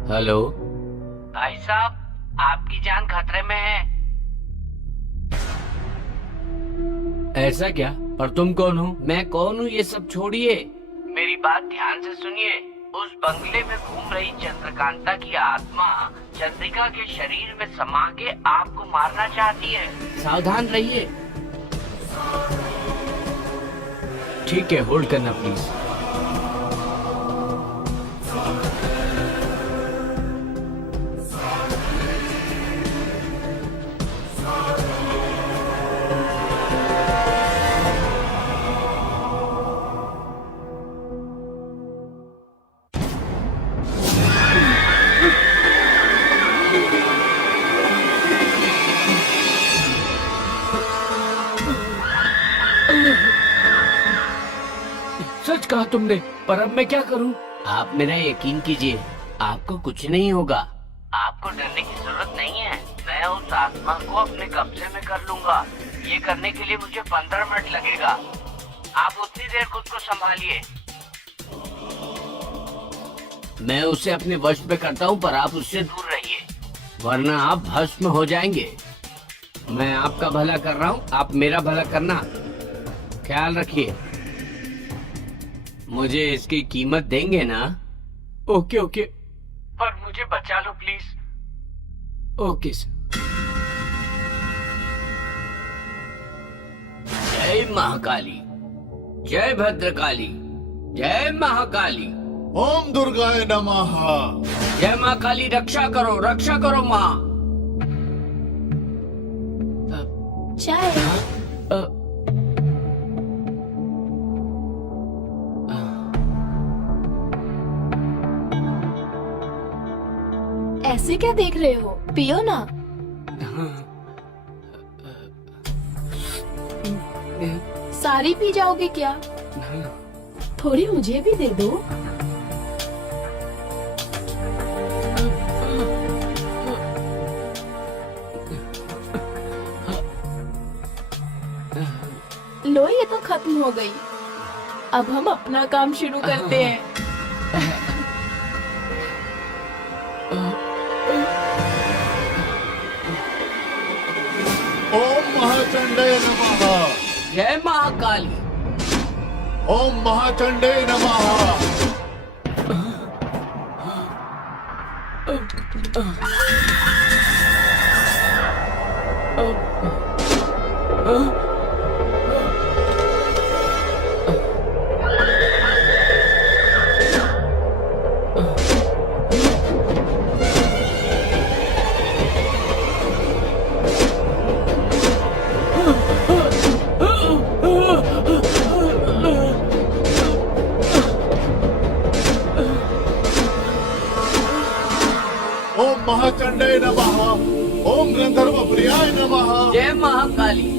हेलो भाई साहब, आपकी जान खतरे में है। ऐसा क्या? पर तुम कौन हो? मैं कौन हूँ ये सब छोड़िए, मेरी बात ध्यान से सुनिए। उस बंगले में घूम रही चंद्रकांता की आत्मा चंद्रिका के शरीर में समा के आपको मारना चाहती है। सावधान रहिए। ठीक है, होल्ड करना प्लीज। सच कहा तुमने, पर अब मैं क्या करूं? आप मेरा यकीन कीजिए, आपको कुछ नहीं होगा। आपको डरने की जरूरत नहीं है। मैं उस आत्मा को अपने कब्जे में कर लूंगा। ये करने के लिए मुझे 15 मिनट लगेगा। आप उतनी देर खुद को संभालिए। मैं उसे अपने वश में करता हूँ, पर आप उससे दूर रहिए, वरना आप भस्म हो जाएंगे। मैं आपका भला कर रहा हूँ, आप मेरा भला करना। ख्याल रखिए। मुझे इसकी कीमत देंगे ना? ओके ओके, पर मुझे बचा लो प्लीज। Okay sir. जय महाकाली, जय भद्रकाली, जय महाकाली। ओम दुर्गाय नमः। जय माँ काली, रक्षा करो माँ। चाय। ऐसे क्या देख रहे हो, पियो ना। सारी पी जाओगे क्या? थोड़ी मुझे भी दे दो। लो, ये तो खत्म हो गई। अब हम अपना काम शुरू करते हैं। ओम महाचंडे नमः। जय महाकाली। ओम महाचंडे नमः। ओम महाचंडे नमः। ओम गंधर्व प्रियाय नमः। जय महाकाली।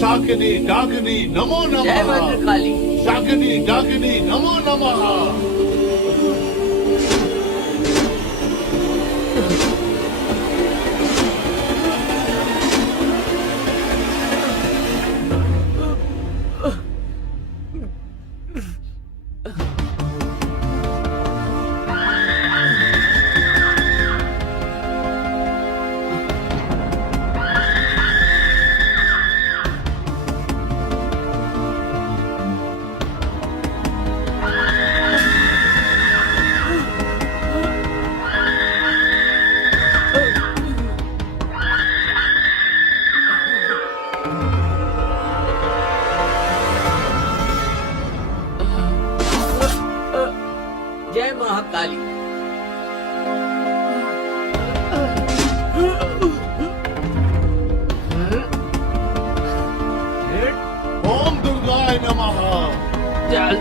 शाकिनी डाकिनी नमो जय नमः। भद्रकाली। शाकिनी डाकिनी नमो नमः। जय महाकाली। ओम दुर्गाय नमः। चल।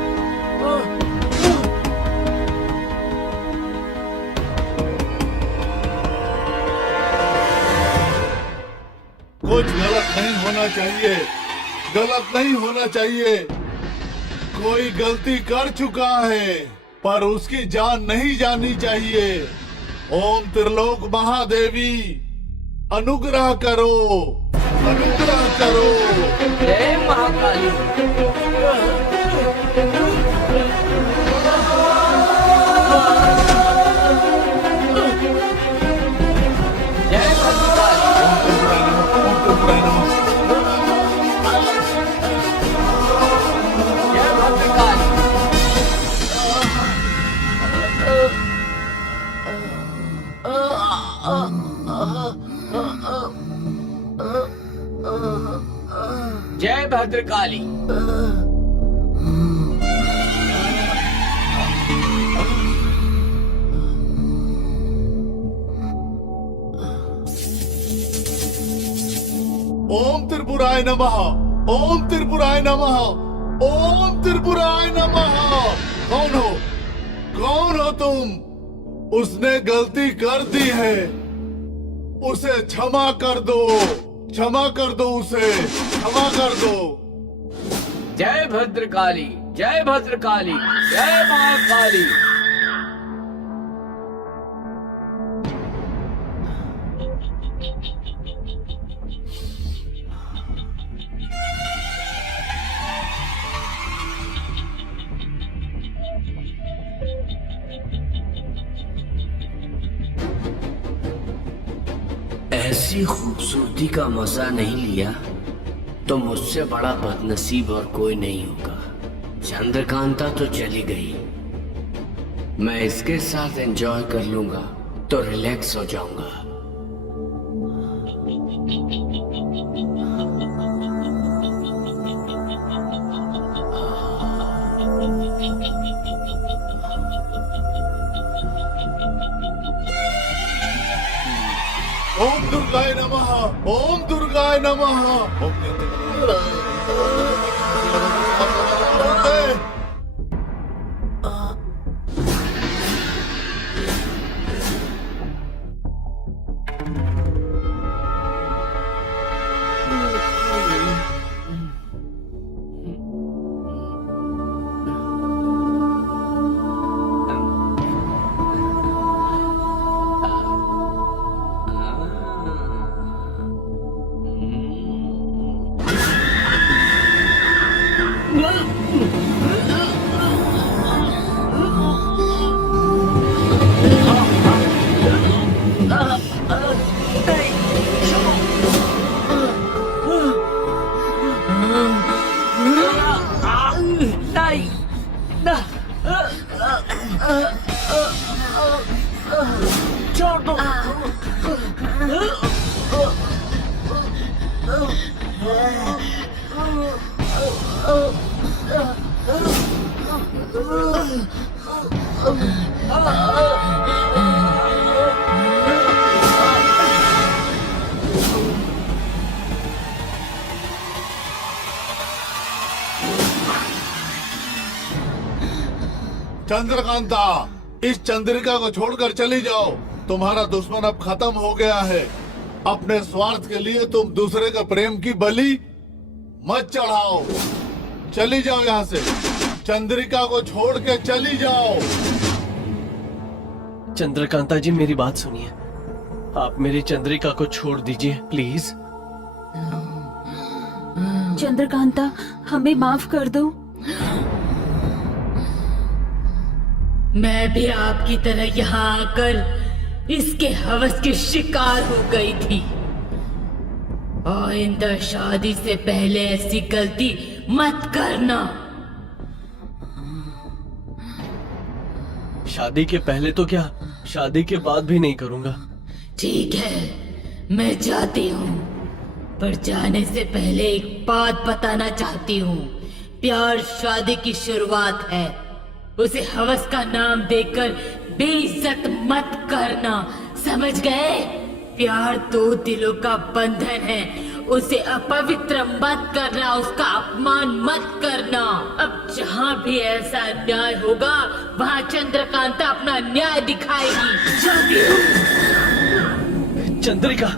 कुछ गलत नहीं होना चाहिए, गलत नहीं होना चाहिए। कोई गलती कर चुका है, पर उसकी जान नहीं जानी चाहिए। ओम त्रिलोक महादेवी अनुग्रह करो, अनुग्रह करो। जय महाकाली। जय भद्रकाली। जय भद्रकाली। जय भद्रकाली। ओम त्रिपुराय नमः। ओम त्रिपुराय नमः। ओम त्रिपुराय नमः। कौन हो, कौन हो तुम? उसने गलती कर दी है, उसे क्षमा कर दो, क्षमा कर दो, उसे क्षमा कर दो। जय भद्रकाली। जय भद्रकाली, जय महाकाली। ऐसी खूबसूरती का मजा नहीं लिया तो मुझसे बड़ा बदनसीब और कोई नहीं होगा। चंद्रकांता तो चली गई, मैं इसके साथ एंजॉय कर लूंगा तो रिलैक्स हो जाऊंगा। ओम दुर्गाय नमः, ओम दुर्गाय नमः। चंद्रकांता, इस चंद्रिका को छोड़कर चली जाओ। तुम्हारा दुश्मन अब खत्म हो गया है। अपने स्वार्थ के लिए तुम दूसरे का प्रेम की बलि मत चढ़ाओ। चली जाओ यहाँ से। चंद्रिका को छोड़ के चली जाओ। चंद्रकांता जी, मेरी बात सुनिए। आप मेरी चंद्रिका को छोड़ दीजिए प्लीज। चंद्रकांता, हमें माफ कर दो। मैं भी आपकी तरह यहाँ आकर इसके हवस की शिकार हो गई थी। आइंदा शादी से पहले ऐसी गलती मत करना। शादी के पहले तो क्या, शादी के बाद भी नहीं करूंगा। ठीक है, मैं जाती हूँ, पर जाने से पहले एक बात बताना चाहती हूँ। प्यार शादी की शुरुआत है। उसे हवस का नाम देकर बेइज्जत मत करना, समझ गए? प्यार दो दिलों का बंधन है। उसे अपवित्र मत करना, उसका अपमान मत करना। अब जहाँ भी ऐसा अन्याय होगा वहाँ चंद्रकांता अपना न्याय दिखाएगी। जाती हूँ। चंद्रिका,